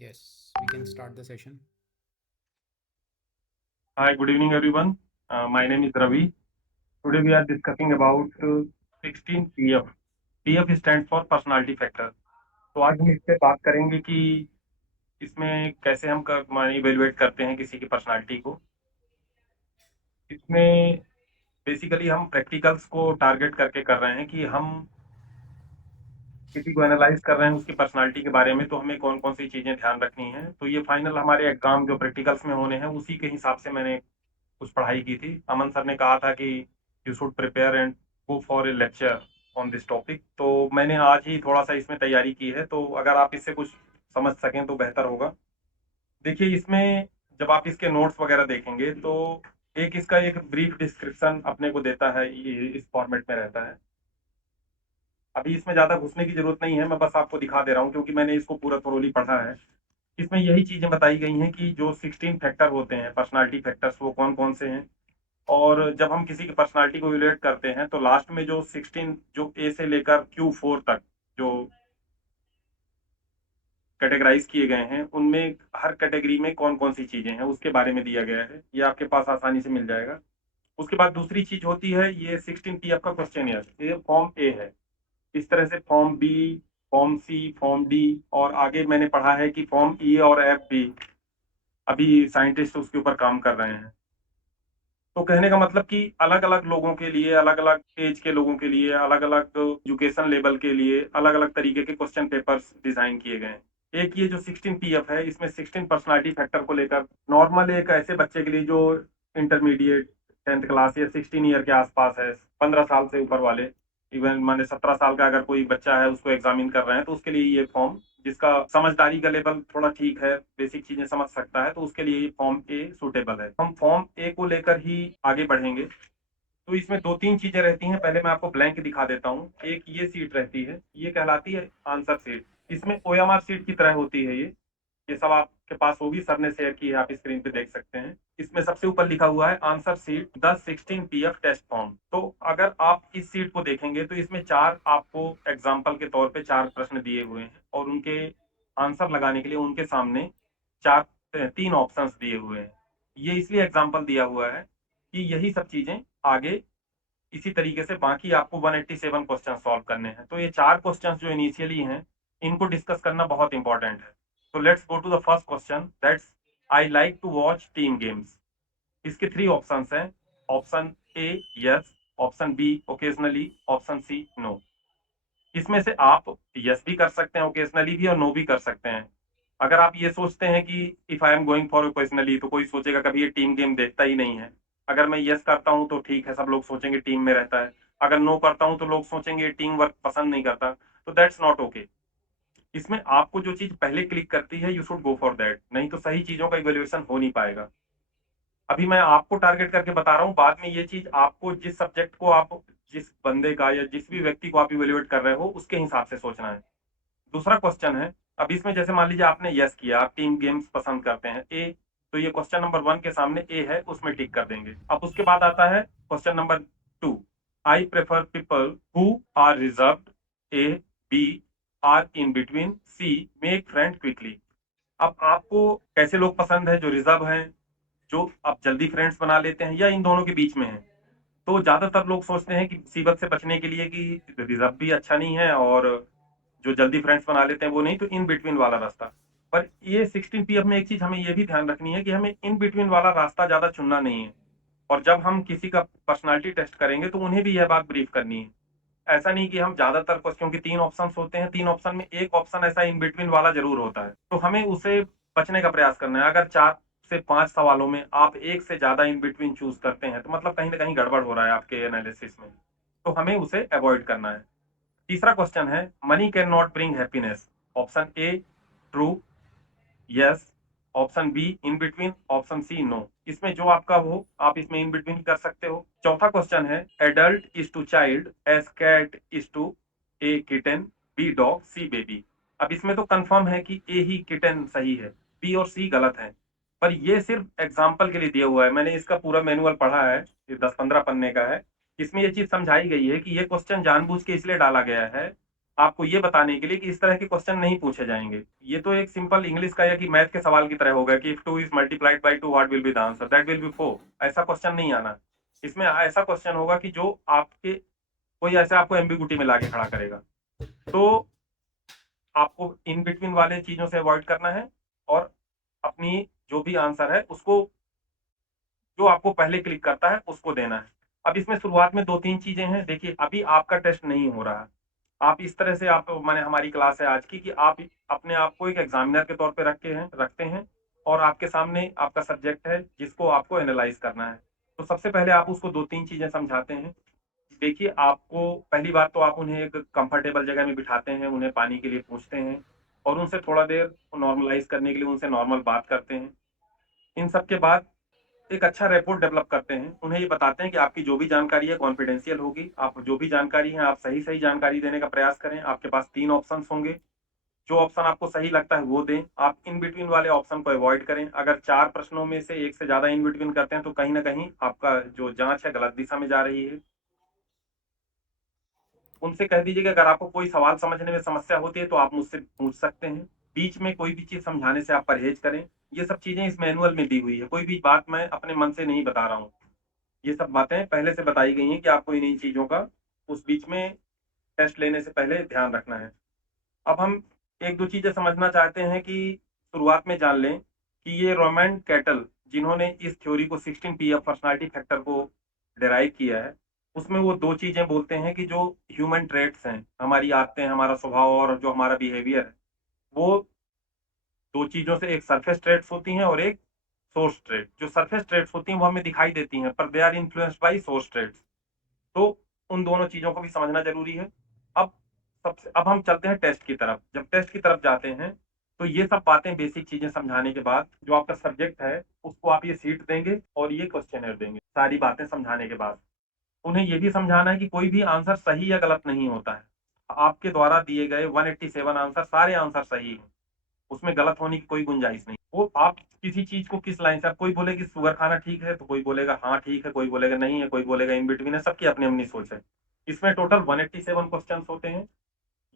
Yes, we can start the session. Hi, good evening, everyone. My name is Ravi. Today we are discussing about 16 PF. PF stands for personality factor. तो आज हम इस पे बात करेंगे कि इसमें कैसे हम माने इवेलुएट करते हैं किसी की पर्सनालिटी को। इसमें बेसिकली हम प्रैक्टिकल्स को टारगेट करके कर रहे हैं कि हम किसी को एनालाइज कर रहे हैं उसकी पर्सनालिटी के बारे में, तो हमें कौन-कौन सी चीज़ें ध्यान रखनी हैं। तो ये फाइनल हमारे एग्ज़ाम जो प्रैक्टिकल्स में होने हैं, उसी के हिसाब से मैंने कुछ पढ़ाई की थी। अमन सर ने कहा था कि you should prepare and go for a lecture on this topic. तो मैंने आज ही थोड़ा-सा इसमें तैयारी की है, तो अगर आप इससे कुछ समझ सकें तो बेहतर होगा। देखिए, इसमें जब आप इसके नोट्स वगैरह देखेंगे तो एक इसका एक ब्रीफ डिस्क्रिप्शन अपने को देता है, ये इस फॉर्मेट में रहता है। अभी इसमें ज़्यादा घुसने की ज़रूरत नहीं है, मैं बस आपको दिखा दे रहा हूँ क्योंकि मैंने इसको पूरा थोरोली पढ़ा है। इसमें यही चीज़ें बताई गई हैं कि जो 16 फैक्टर होते हैं, पर्सनैलिटी फैक्टर्स, वो कौन-कौन से हैं। और जब हम किसी की पर्सनैलिटी को इवैल्यूएट करते हैं तो लास्ट में जो 16 जो ए से लेकर Q4 तक जो कैटेगराइज़ किए गए हैं, उनमें हर कैटेगरी में कौन-कौन सी चीज़ें हैं, उसके बारे में दिया गया है। ये आपके पास आसानी से मिल जाएगा। उसके बाद दूसरी चीज़ होती है ये 16 पीएफ का क्वेश्चनियर, ये फॉर्म ए है। इस तरह से form B, form C, form D और आगे मैंने पढ़ा है कि फॉर्म ई और एफ भी अभी साइंटिस्ट उसके ऊपर काम कर रहे हैं। तो कहने का मतलब कि अलग-अलग लोगों के लिए, अलग-अलग ऐज के लोगों के लिए, अलग-अलग एजुकेशन लेवल के लिए, अलग-अलग तरीके के क्वेश्चन पेपर्स डिज़ाइन किए गए हैं। एक ये जो 16 पीएफ है, इसमें 16 पर्सनैलिटी फैक्टर को लेकर नॉर्मल एक ऐसे बच्चे के लिए जो इंटरमीडिएट 10th क्लास या 16 ईयर के आस-पास है, 15 साल से ऊपर वाले, इवन माने 17 साल का अगर कोई बच्चा है, उसको एग्ज़ामिन कर रहे हैं, तो उसके लिए ये फॉर्म जिसका समझदारी का लेवल थोड़ा ठीक है, बेसिक चीज़ें समझ सकता है, तो उसके लिए ये फॉर्म ए सूटेबल है। हम फॉर्म ए को लेकर ही आगे बढ़ेंगे। तो इसमें 2-3 चीज़ें रहती हैं, पहले मैं आपको ब्लैंक दिखा देता हूँ। एक ये सीट रहती है, ये कहलाती है आंसर सीट। इसमें ओएमआर सीट की तरह होती है ये। ये सब आपके पास होगी, सर ने शेयर की है, आप स्क्रीन पे देख सकते हैं। इसमें सबसे ऊपर लिखा हुआ है answer sheet the 16 PF test form. तो अगर आप इस सीट को देखेंगे तो इसमें 4 आपको एग्जाम्पल के तौर पे 4 प्रश्न दिए हुए हैं और उनके आंसर लगाने के लिए उनके सामने 4 3 ऑप्शंस दिए हुए हैं। ये इसलिए एग्जाम्पल दिया हुआ है कि यही सब चीज़ें आगे इसी तरीके से बाकी आपको 187 क्वेश्चन सॉल्व करने हैं। तो ये 4 क्वेश्चन जो इनिशियली हैं, इनको डिस्कस करना बहुत इंपॉर्टेंट है। तो let's go to the first question that's I like to watch team games. इसके 3 ऑप्शंस हैं। Option A yes, option B occasionally, option C no. इसमें से आप यस भी कर सकते हैं ओकेजनली भी और नो भी कर सकते हैं। अगर आप ये सोचते हैं कि if I am going for occasionally तो कोई सोचेगा कभी ये टीम गेम देखता ही नहीं है। अगर मैं यस करता हूँ तो ठीक है, सब लोग सोचेंगे टीम में रहता है। अगर नो करता हूँ तो लोग सोचेंगे टीम वर्क पसंद नहीं करता। तो दैट्स नॉट ओके। इसमें आपको जो चीज़ पहले क्लिक करती है you should go for that, नहीं तो सही चीज़ों का इवैल्यूएशन हो नहीं पाएगा। अभी मैं आपको टारगेट करके बता रहा हूँ, बाद में ये चीज़ आपको जिस सब्जेक्ट को आप जिस बंदे का या जिस भी व्यक्ति को आप इवैल्यूएट कर रहे हो, उसके हिसाब से सोचना है। दूसरा क्वेश्चन है, अब इसमें जैसे मान लीजिए आपने यस किया, आप टीम गेम्स पसंद करते हैं, ए, तो ये क्वेश्चन नंबर 1 के सामने ए है, उसमें टिक कर देंगे। अब उसके बाद आता है question number 2, I prefer people who are reserved, A, B, are in between, C, make friend quickly. अब आपको कैसे लोग पसंद है, जो रिजर्व हैं, जो आप जल्दी फ्रेंड्स बना लेते हैं या इन दोनों के बीच में हैं? तो ज़्यादातर लोग सोचते हैं कि मुसीबत से बचने के लिए कि रिज़र्व भी अच्छा नहीं है और जो जल्दी फ्रेंड्स बना लेते हैं वो नहीं, तो इन बिटवीन वाला रास्ता। पर ये 16 पीएफ में एक चीज़ हमें ये भी ध्यान रखनी है कि हमें इन बिटवीन वाला रास्ता ज़्यादा चुनना नहीं है। और जब हम किसी का पर्सनैलिटी टेस्ट करेंगे तो उन्हें भी यह बात ब्रीफ करनी है। ऐसा नहीं कि हम ज़्यादातर क्योंकि 3 ऑप्शंस होते हैं, 3 ऑप्शन में 1 ऑप्शन ऐसा इन बिटवीन वाला ज़रूर होता है। तो हमें उसे बचने का प्रयास करना है। अगर 4 से 5 सवालों में आप 1 से ज़्यादा इन बिटवीन चूज़ करते हैं, तो मतलब कहीं न कहीं गड़बड़ हो रहा है आपके एनालिसिस में। तो हमें उसे अवॉइड करना है। तीसरा क्वेश्चन है, money can not bring happiness. Option A true, yes, option B in between, option C no. इसमें जो आपका हो आप इसमें इन बिटवीन कर सकते हो। चौथा क्वेश्चन है, adult is to child as cat is to A kitten, B dog, C baby. अब इसमें तो कंफर्म है कि ए ही किटन सही है, बी और सी गलत है। पर ये सिर्फ एग्जाम्पल के लिए दिया हुआ है, मैंने इसका पूरा मैनुअल पढ़ा है, ये 10-15 पन्ने का है। इसमें ये चीज समझाई गई है कि ये क्वेश्चन जानबूझ के इसलिए डाला गया है, आपको ये बताने के लिए कि इस तरह के क्वेश्चन नहीं पूछे जाएंगे। ये तो एक सिंपल इंग्लिश का या कि मैथ के सवाल की तरह होगा कि if 2 is multiplied by 2 what will be the answer, that will be 4। ऐसा क्वेश्चन नहीं आना। इसमें ऐसा क्वेश्चन होगा कि जो आपके कोई ऐसे आपको एम्बिगुइटी में लाके खड़ा करेगा। तो आपको इन बिटवीन वाले चीजों से अवॉइड करना है और अपनी जो भी आंसर है उसको जो आपको पहले क्लिक करता है उसको देना है। अब इसमें शुरुआत में 2-3 चीजें हैं। देखिए अभी आपका टेस्ट नहीं हो रहा है। आप इस तरह से आप माने हमारी क्लास है आज की कि आप अपने आप को एक एग्जामिनर के तौर पे रखते हैं और आपके सामने आपका सब्जेक्ट है जिसको आपको एनालाइज करना है। तो सबसे पहले आप उसको 2-3 चीजें समझाते हैं। देखिए आपको पहली बात तो आप उन्हें एक कंफर्टेबल जगह में बिठाते हैं, उन्हें पानी के लिए पूछते हैं और उनसे थोड़ा देर नॉर्मलाइज करने के लिए उनसे नॉर्मल बात करते हैं। इन सब के बाद एक अच्छा रैपोर्ट डेवलप करते हैं। उन्हें ये बताते हैं कि आपकी जो भी जानकारी है कॉन्फिडेंशियल होगी। आप जो भी जानकारी है आप सही-सही जानकारी देने का प्रयास करें। आपके पास 3 ऑप्शंस होंगे। जो ऑप्शन आपको सही लगता है वो दें। आप इन बिटवीन वाले ऑप्शन को अवॉइड करें। अगर 4 प्रश्नों में से 1 से ज़्यादा इन बिटवीन करते हैं तो कहीं न कहीं आपका जो जाँच है गलत दिशा में जा रही है। उनसे कह दीजिए कि अगर आपको कोई सवाल समझने में समस्या होती है तो आप मुझसे पूछ सकते हैं। बीच में कोई भी चीज़ समझाने से आप परहेज़ करें। ये सब चीज़ें इस मैनुअल में दी हुई है। कोई भी बात मैं अपने मन से नहीं बता रहा हूँ। ये सब बातें पहले से बताई गई हैं कि आपको इन चीज़ों का उस बीच में टेस्ट लेने से पहले ध्यान रखना है। अब हम 1-2 चीज़ें समझना चाहते हैं कि शुरुआत में जान लें कि ये रोमैन कैटल जिन्होंने इस थ्योरी को 16 पीएफ पर्सनैलिटी फैक्टर को डिराइव किया है, उसमें वो 2 चीज़ें बोलते हैं कि जो ह्यूमन ट्रेट्स हैं, हमारी आदतें, हमारा स्वभाव और जो हमारा बिहेवियर है, वो 2 चीज़ों से एक सरफेस ट्रेट्स होती हैं और एक सोर्स ट्रेट। जो सरफेस ट्रेट्स होती हैं वो हमें दिखाई देती हैं, पर they are influenced by source traits. तो उन दोनों चीज़ों को भी समझना ज़रूरी है। अब अब हम चलते हैं टेस्ट की तरफ। जब टेस्ट की तरफ जाते हैं, तो ये सब बातें बेसिक चीज़ें समझाने के बाद, जो आपका सब्जेक्ट है, उसको आप ये शीट देंगे और ये क्वेश्चनर देंगे, सारी बातें समझाने के बाद। उन्हें ये भी समझाना है कि कोई भी आंसर सही या गलत नहीं होता है। आपके द्वारा दिए गए 187 आंसर सारे आंसर सही हैं। उसमें गलत होने की कोई गुंजाइश नहीं। वो आप किसी चीज़ को किस लाइन से अब कोई बोले कि शुगर खाना ठीक है, तो कोई बोलेगा हाँ ठीक है, कोई बोलेगा नहीं है, कोई बोलेगा इन बिटवीन है, सबकी अपनी-अपनी सोच है। इसमें टोटल 187 क्वेश्चन्स होते हैं।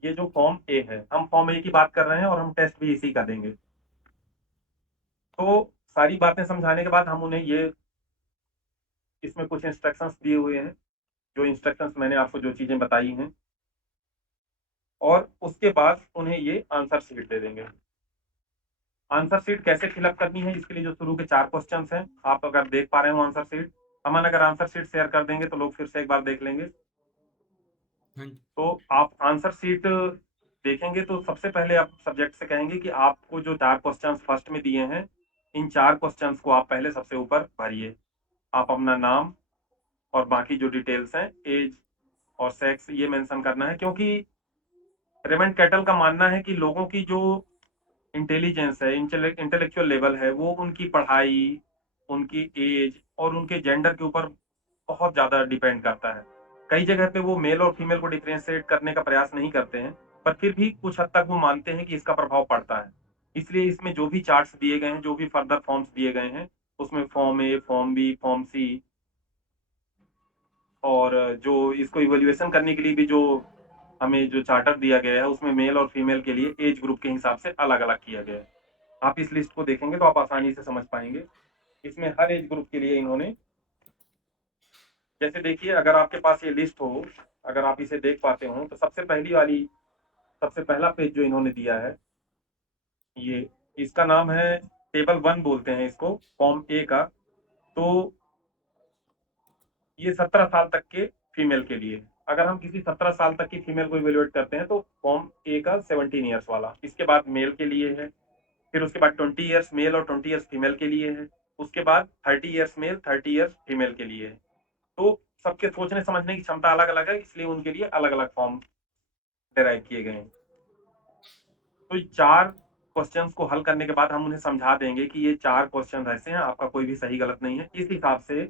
ये जो फॉर्म ए है, हम फॉर्म ए की बात कर रहे हैं और हम टेस्ट भी इसी का देंगे। तो सारी बातें समझाने के बाद हम उन्हें ये इसमें कुछ इंस्ट्रक्शंस दिए हुए हैं, जो इंस्ट्रक्शंस मैंने आपको जो चीज़ें बताई हैं और उसके बाद उन्हें ये आंसर शीट दे देंगे। आंसर शीट कैसे फिलअप करनी है इसके लिए जो शुरू के 4 क्वेश्चंस हैं, आप अगर देख पा रहे हो आंसर शीट, अमन अगर आंसर शीट शेयर कर देंगे तो लोग फिर से एक बार देख लेंगे। हाँ जी। तो आप आंसर शीट देखेंगे तो सबसे पहले आप सब्जेक्ट से कहेंगे कि आपको जो 4 क्वेश्चंस फर्स्ट में दिए हैं, इन 4 क्वेश्चंस को आप पहले सबसे ऊपर भरिए। आप अपना नाम और बाकी जो डिटेल्स हैं, एज और सेक्स ये मेंशन करना है क्योंकि रेमंड कैटल का मानना है कि लोगों की जो इंटेलिजेंस है, इंटेलेक्चुअल लेवल है, वो उनकी पढ़ाई, उनकी एज और उनके जेंडर के ऊपर बहुत ज़्यादा डिपेंड करता है। कई जगह पे वो मेल और फीमेल को डिफरेंशिएट करने का प्रयास नहीं करते हैं, पर फिर भी कुछ हद तक वो मानते हैं कि इसका प्रभाव पड़ता है। इसलिए इसमें जो भी चार्ट्स दिए गए हैं, जो भी फर्दर फॉर्म्स दिए गए हैं, उसमें फॉर्म ए, फॉर्म बी, फॉर्म सी और जो इसको इवैल्यूएशन करने के लिए भी जो हमें जो चार्टर दिया गया है, उसमें मेल और फीमेल के लिए एज ग्रुप के हिसाब से अलग-अलग किया गया है। आप इस लिस्ट को देखेंगे तो आप आसानी से समझ पाएँगे। इसमें हर एज ग्रुप के लिए इन्होंने जैसे देखिए अगर आपके पास ये लिस्ट हो, अगर आप इसे देख पाते हो तो सबसे पहला पेज जो इन्होंने दिया है, ये इसका नाम है टेबल 1 बोलते हैं इसको, फॉर्म ए का। तो ये 17 साल तक के फीमेल के लिए। अगर हम किसी 17 साल तक की फीमेल को इवैल्यूएट करते हैं तो फॉर्म ए का 17 इयर्स वाला। इसके बाद मेल के लिए है, फिर उसके बाद 20 इयर्स मेल और 20 इयर्स फीमेल के लिए है। उसके बाद 30 इयर्स मेल, 30 इयर्स फीमेल के लिए है। तो सबके सोचने समझने की क्षमता अलग-अलग है, इसलिए उनके लिए अलग-अलग फॉर्म डिराइव किए गए हैं। तो 4 क्वेश्चन्स को हल करने के बाद हम उन्हें समझा देंगे कि ये 4 क्वेश्चन ऐसे हैं, आपका कोई भी सही गलत नहीं है। इस हिसाब से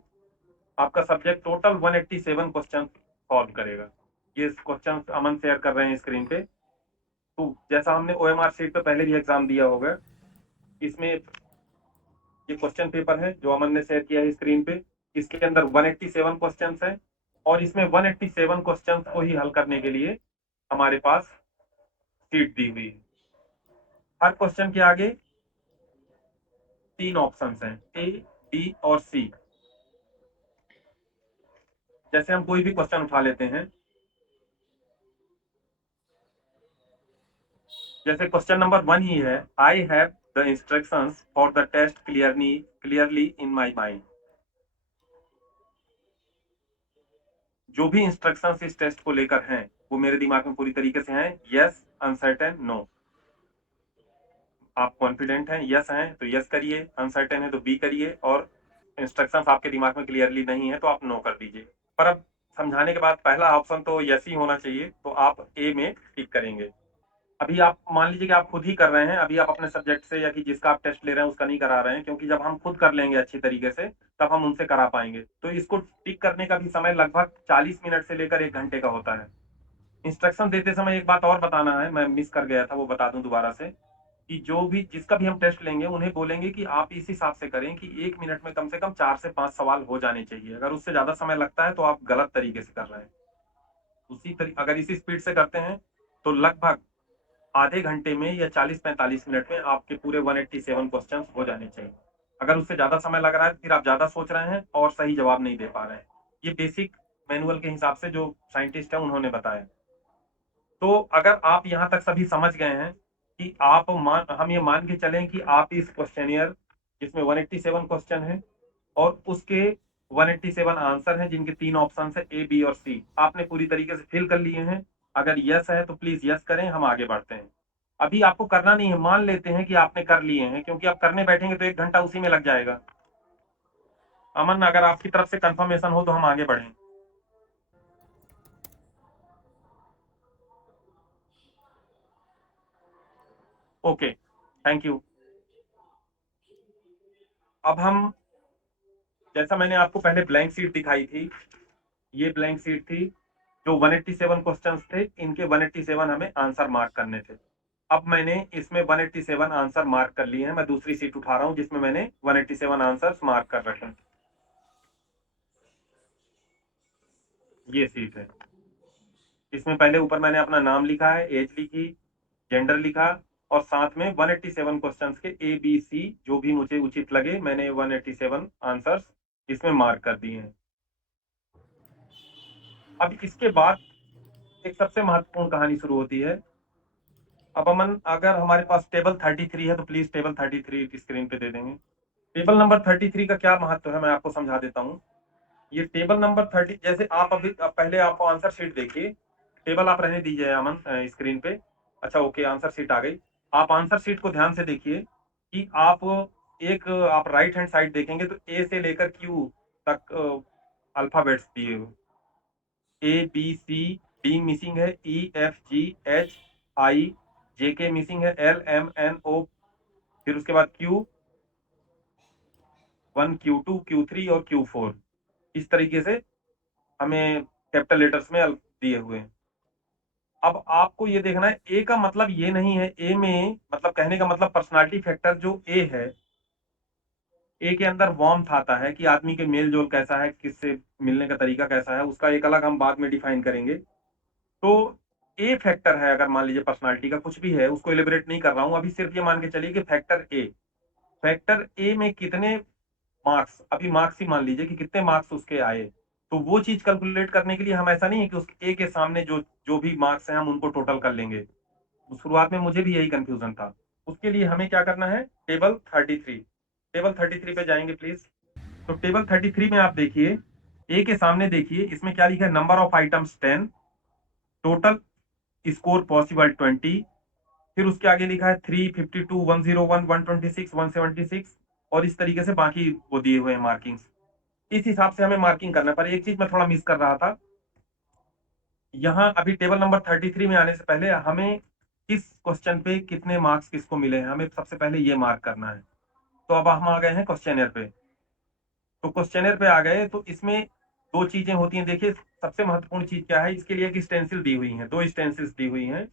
आपका सब्जेक्ट टोटल 187 क्वेश्चन सॉल्व करेगा। ये क्वेश्चन अमन शेयर कर रहे हैं स्क्रीन पे। तो जैसा हमने ओएमआर शीट पे पहले भी एग्जाम दिया होगा, इसमें ये क्वेश्चन पेपर है जो अमन ने शेयर किया है स्क्रीन पे। इसके अंदर 187 क्वेश्चंस हैं और इसमें 187 क्वेश्चंस को ही हल करने के लिए हमारे पास सीट दी हुई है। हर क्वेश्चन के आगे 3 ऑप्शंस हैं, ए, बी और सी। जैसे हम कोई भी क्वेश्चन उठा लेते हैं, जैसे क्वेश्चन नंबर 1 ही है, I have the instructions for the test clearly in my mind. जो भी इंस्ट्रक्शंस इस टेस्ट को लेकर हैं वो मेरे दिमाग में पूरी तरीके से हैं, यस, अनसर्टेन, नो। आप कॉन्फिडेंट हैं, यस हैं तो यस करिए, अनसर्टेन है तो बी करिए, और इंस्ट्रक्शंस आपके दिमाग में क्लियरली नहीं है तो आप नो कर दीजिए। पर अब समझाने के बाद पहला ऑप्शन तो यस ही होना चाहिए, तो आप ए में टिक करेंगे। अभी आप मान लीजिए कि आप खुद ही कर रहे हैं, अभी आप अपने सब्जेक्ट से या कि जिसका आप टेस्ट ले रहे हैं उसका नहीं करा रहे हैं, क्योंकि जब हम खुद कर लेंगे अच्छी तरीके से तब हम उनसे करा पाएंगे। तो इसको टिक करने का भी समय लगभग 40 मिनट से लेकर 1 घंटे का होता है। इंस्ट्रक्शन देते समय एक बात और बताना है, मैं मिस कर गया था, वो बता दूं दोबारा से, कि जो भी जिसका भी हम टेस्ट लेंगे उन्हें बोलेंगे कि आप इस हिसाब से करें कि 1 मिनट में कम से कम 4 से 5 सवाल हो जाने चाहिए। अगर उससे ज्यादा समय लगता है तो आप गलत तरीके से कर रहे हैं। अगर इसी स्पीड से करते हैं तो लगभग आधे घंटे में या 40-45 मिनट में आपके पूरे 187 क्वेश्चंस हो जाने चाहिए। अगर उससे ज्यादा समय लग रहा है फिर आप ज्यादा सोच रहे हैं और सही जवाब नहीं दे पा रहे हैं। ये बेसिक मैनुअल के हिसाब से जो साइंटिस्ट है उन्होंने बताया। तो अगर आप यहाँ तक सभी समझ गए हैं कि हम ये मान के चलें कि आप इस क्वेश्चनियर जिसमें 187 क्वेश्चन है और उसके 187 आंसर हैं जिनके 3 ऑप्शन है, ए, बी और सी, आपने पूरी तरीके से फिल कर लिए हैं। अगर यस है तो प्लीज यस करें, हम आगे बढ़ते हैं। अभी आपको करना नहीं है, मान लेते हैं कि आपने कर लिए हैं, क्योंकि आप करने बैठेंगे तो 1 घंटा उसी में लग जाएगा। अमन, अगर आपकी तरफ से कंफर्मेशन हो तो हम आगे बढ़ें। Okay, thank you. अब हम, जैसा मैंने आपको पहले ब्लैंक शीट दिखाई थी, ये ब्लैंक शीट थी जो 187 क्वेश्चंस थे, इनके 187 हमें आंसर मार्क करने थे। अब मैंने इसमें 187 आंसर मार्क कर लिए हैं। मैं दूसरी सीट उठा रहा हूं जिसमें मैंने 187 आंसर्स मार्क कर रखे हैं। ये सीट है, इसमें पहले ऊपर मैंने अपना नाम लिखा है, एज लिखी, जेंडर लिखा, और साथ में 187 क्वेश्चंस के ए, बी, सी जो भी मुझे उचित लगे मैंने 187 आंसर्स इसमें मार्क कर दिए हैं। अब इसके बाद एक सबसे महत्वपूर्ण कहानी शुरू होती है। अब अमन, अगर हमारे पास टेबल 33 है तो प्लीज टेबल 33 स्क्रीन पे दे देंगे। टेबल नंबर 33 का क्या महत्व है मैं आपको समझा देता हूँ। ये टेबल नंबर 30, जैसे आप अभी पहले आपको आंसर शीट देखिए, टेबल आप रहने दीजिए अमन स्क्रीन पे। अच्छा, ओके, आंसर शीट आ गई। आप आंसर शीट को ध्यान से देखिए कि आप राइट हैंड साइड देखेंगे तो ए से लेकर क्यू तक अल्फाबेट्स दिए हुए, ए, बी, सी, डी मिसिंग है, ई, एफ, जी, एच, आई, जे के मिसिंग है, एल, एम, एन, ओ, फिर उसके बाद Q1, Q2, Q3 और Q4, इस तरीके से हमें कैपिटल लेटर्स में दिए हुए हैं। अब आपको ये देखना है, ए का मतलब ये नहीं है, ए में मतलब कहने का मतलब पर्सनालिटी फैक्टर जो ए है, ए के अंदर वार्मथ आता है कि आदमी के मेल जोल कैसा है, किससे मिलने का तरीका कैसा है, उसका एक अलग हम बाद में डिफाइन करेंगे। तो ए फैक्टर है, अगर मान लीजिए पर्सनालिटी का कुछ भी है, उसको एलिब्रेट नहीं कर रहा हूं अभी, सिर्फ ये मान के चलिए कि फैक्टर ए में कितने मार्क्स, अभी मार्क्स ही मान लीजिए कि कितने मार्क्स उसके आए। तो वो चीज कैलकुलेट करने के लिए हम ऐसा नहीं है कि उस ए के सामने जो जो भी मार्क्स हैं हम उनको टोटल कर लेंगे। तो शुरुआत में मुझे भी यही कंफ्यूजन था। उसके लिए हमें क्या करना है, टेबल 33 पे जाएंगे प्लीज। तो टेबल 33 में आप देखिए, ए के सामने देखिए इसमें क्या लिखा है, number of items 10, total score possible 20, फिर उसके आगे लिखा है 352, 101, 126, 176, और इस तरीके से बाकी वो दिए हुए हैं मार्किंग्स। इस हिसाब से हमें मार्किंग करना, पर एक चीज मैं थोड़ा मिस कर रहा था यहाँ। अभी टेबल नंबर 33 में आने से पहले हमें किस क्वेश्चन पे कितने मार्क्स किसको मिले हैं, हमें सबसे पहले ये मार्क करना है। तो अब हम आ गए हैं क्वेश्चनर पे। तो क्वेश्चनर पे आ गए तो इसमें दो चीजें होती हैं। देखिए, सबसे महत्वपूर्ण चीज क्या है, इसके लिए एक स्टेंसिल दी हुई है, 2 स्टेंसिल्स दी हुई हैं,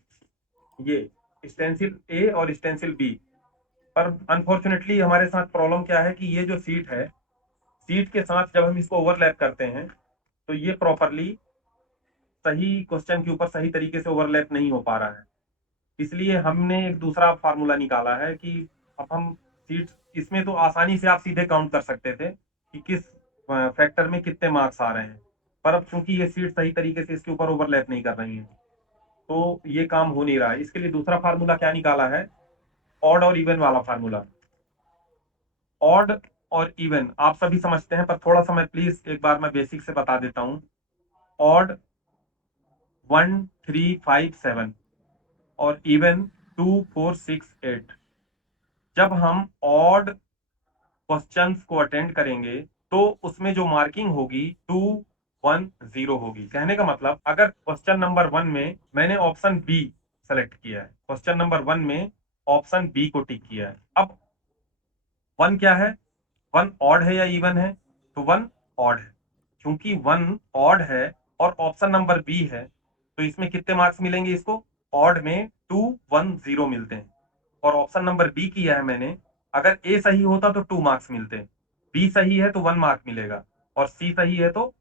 ये स्टेंसिल ए और स्टेंसिल बी। पर अनफॉर्चुनेटली हमारे साथ प्रॉब्लम क्या है कि ये जो सीट है, सीट के साथ जब हम इसको ओवरलैप करते हैं तो ये प्रॉपरली सही क्वेश्चन के ऊपर सही तरीके से ओवरलैप नहीं हो पा रहा है। इसलिए हमने एक दूसरा फार्मूला निकाला है कि अब हम सीट्स, इसमें तो आसानी से आप सीधे काउंट कर सकते थे कि किस फैक्टर में कितने मार्क्स आ रहे हैं, पर अब चूंकि ये सीट सही तरीके से इसके ऊपर ओवरलैप नहीं कर रही है तो ये काम हो नहीं रहा है। इसके लिए दूसरा फार्मूला क्या निकाला है, ऑड और इवन वाला फार्मूला। ऑड और इवन आप सभी समझते हैं, पर थोड़ा सा मैं प्लीज एक बार मैं बेसिक से बता देता हूं। ऑड 1 3 5 7 और इवन 2 4 6 8। जब हम ऑड क्वेश्चंस को अटेंड करेंगे तो उसमें जो मार्किंग होगी 2 1 0 होगी। कहने का मतलब अगर क्वेश्चन नंबर 1 में मैंने ऑप्शन बी सेलेक्ट किया है, क्वेश्चन नंबर 1 में ऑप्शन बी को टिक किया है, अब 1 क्या है, 1 ऑड है या इवन है, तो 1 ऑड है। क्योंकि 1 ऑड है और ऑप्शन नंबर बी है तो इसमें कितने मार्क्स मिलेंगे इसको, ऑड में 2 1 0 मिलते हैं। और ऑप्शन नंबर बी किया है मैंने, अगर ए सही होता तो 2 मार्क्स मिलते हैं, बी सही है तो 1 मार्क मिलेगा और सी सही है तो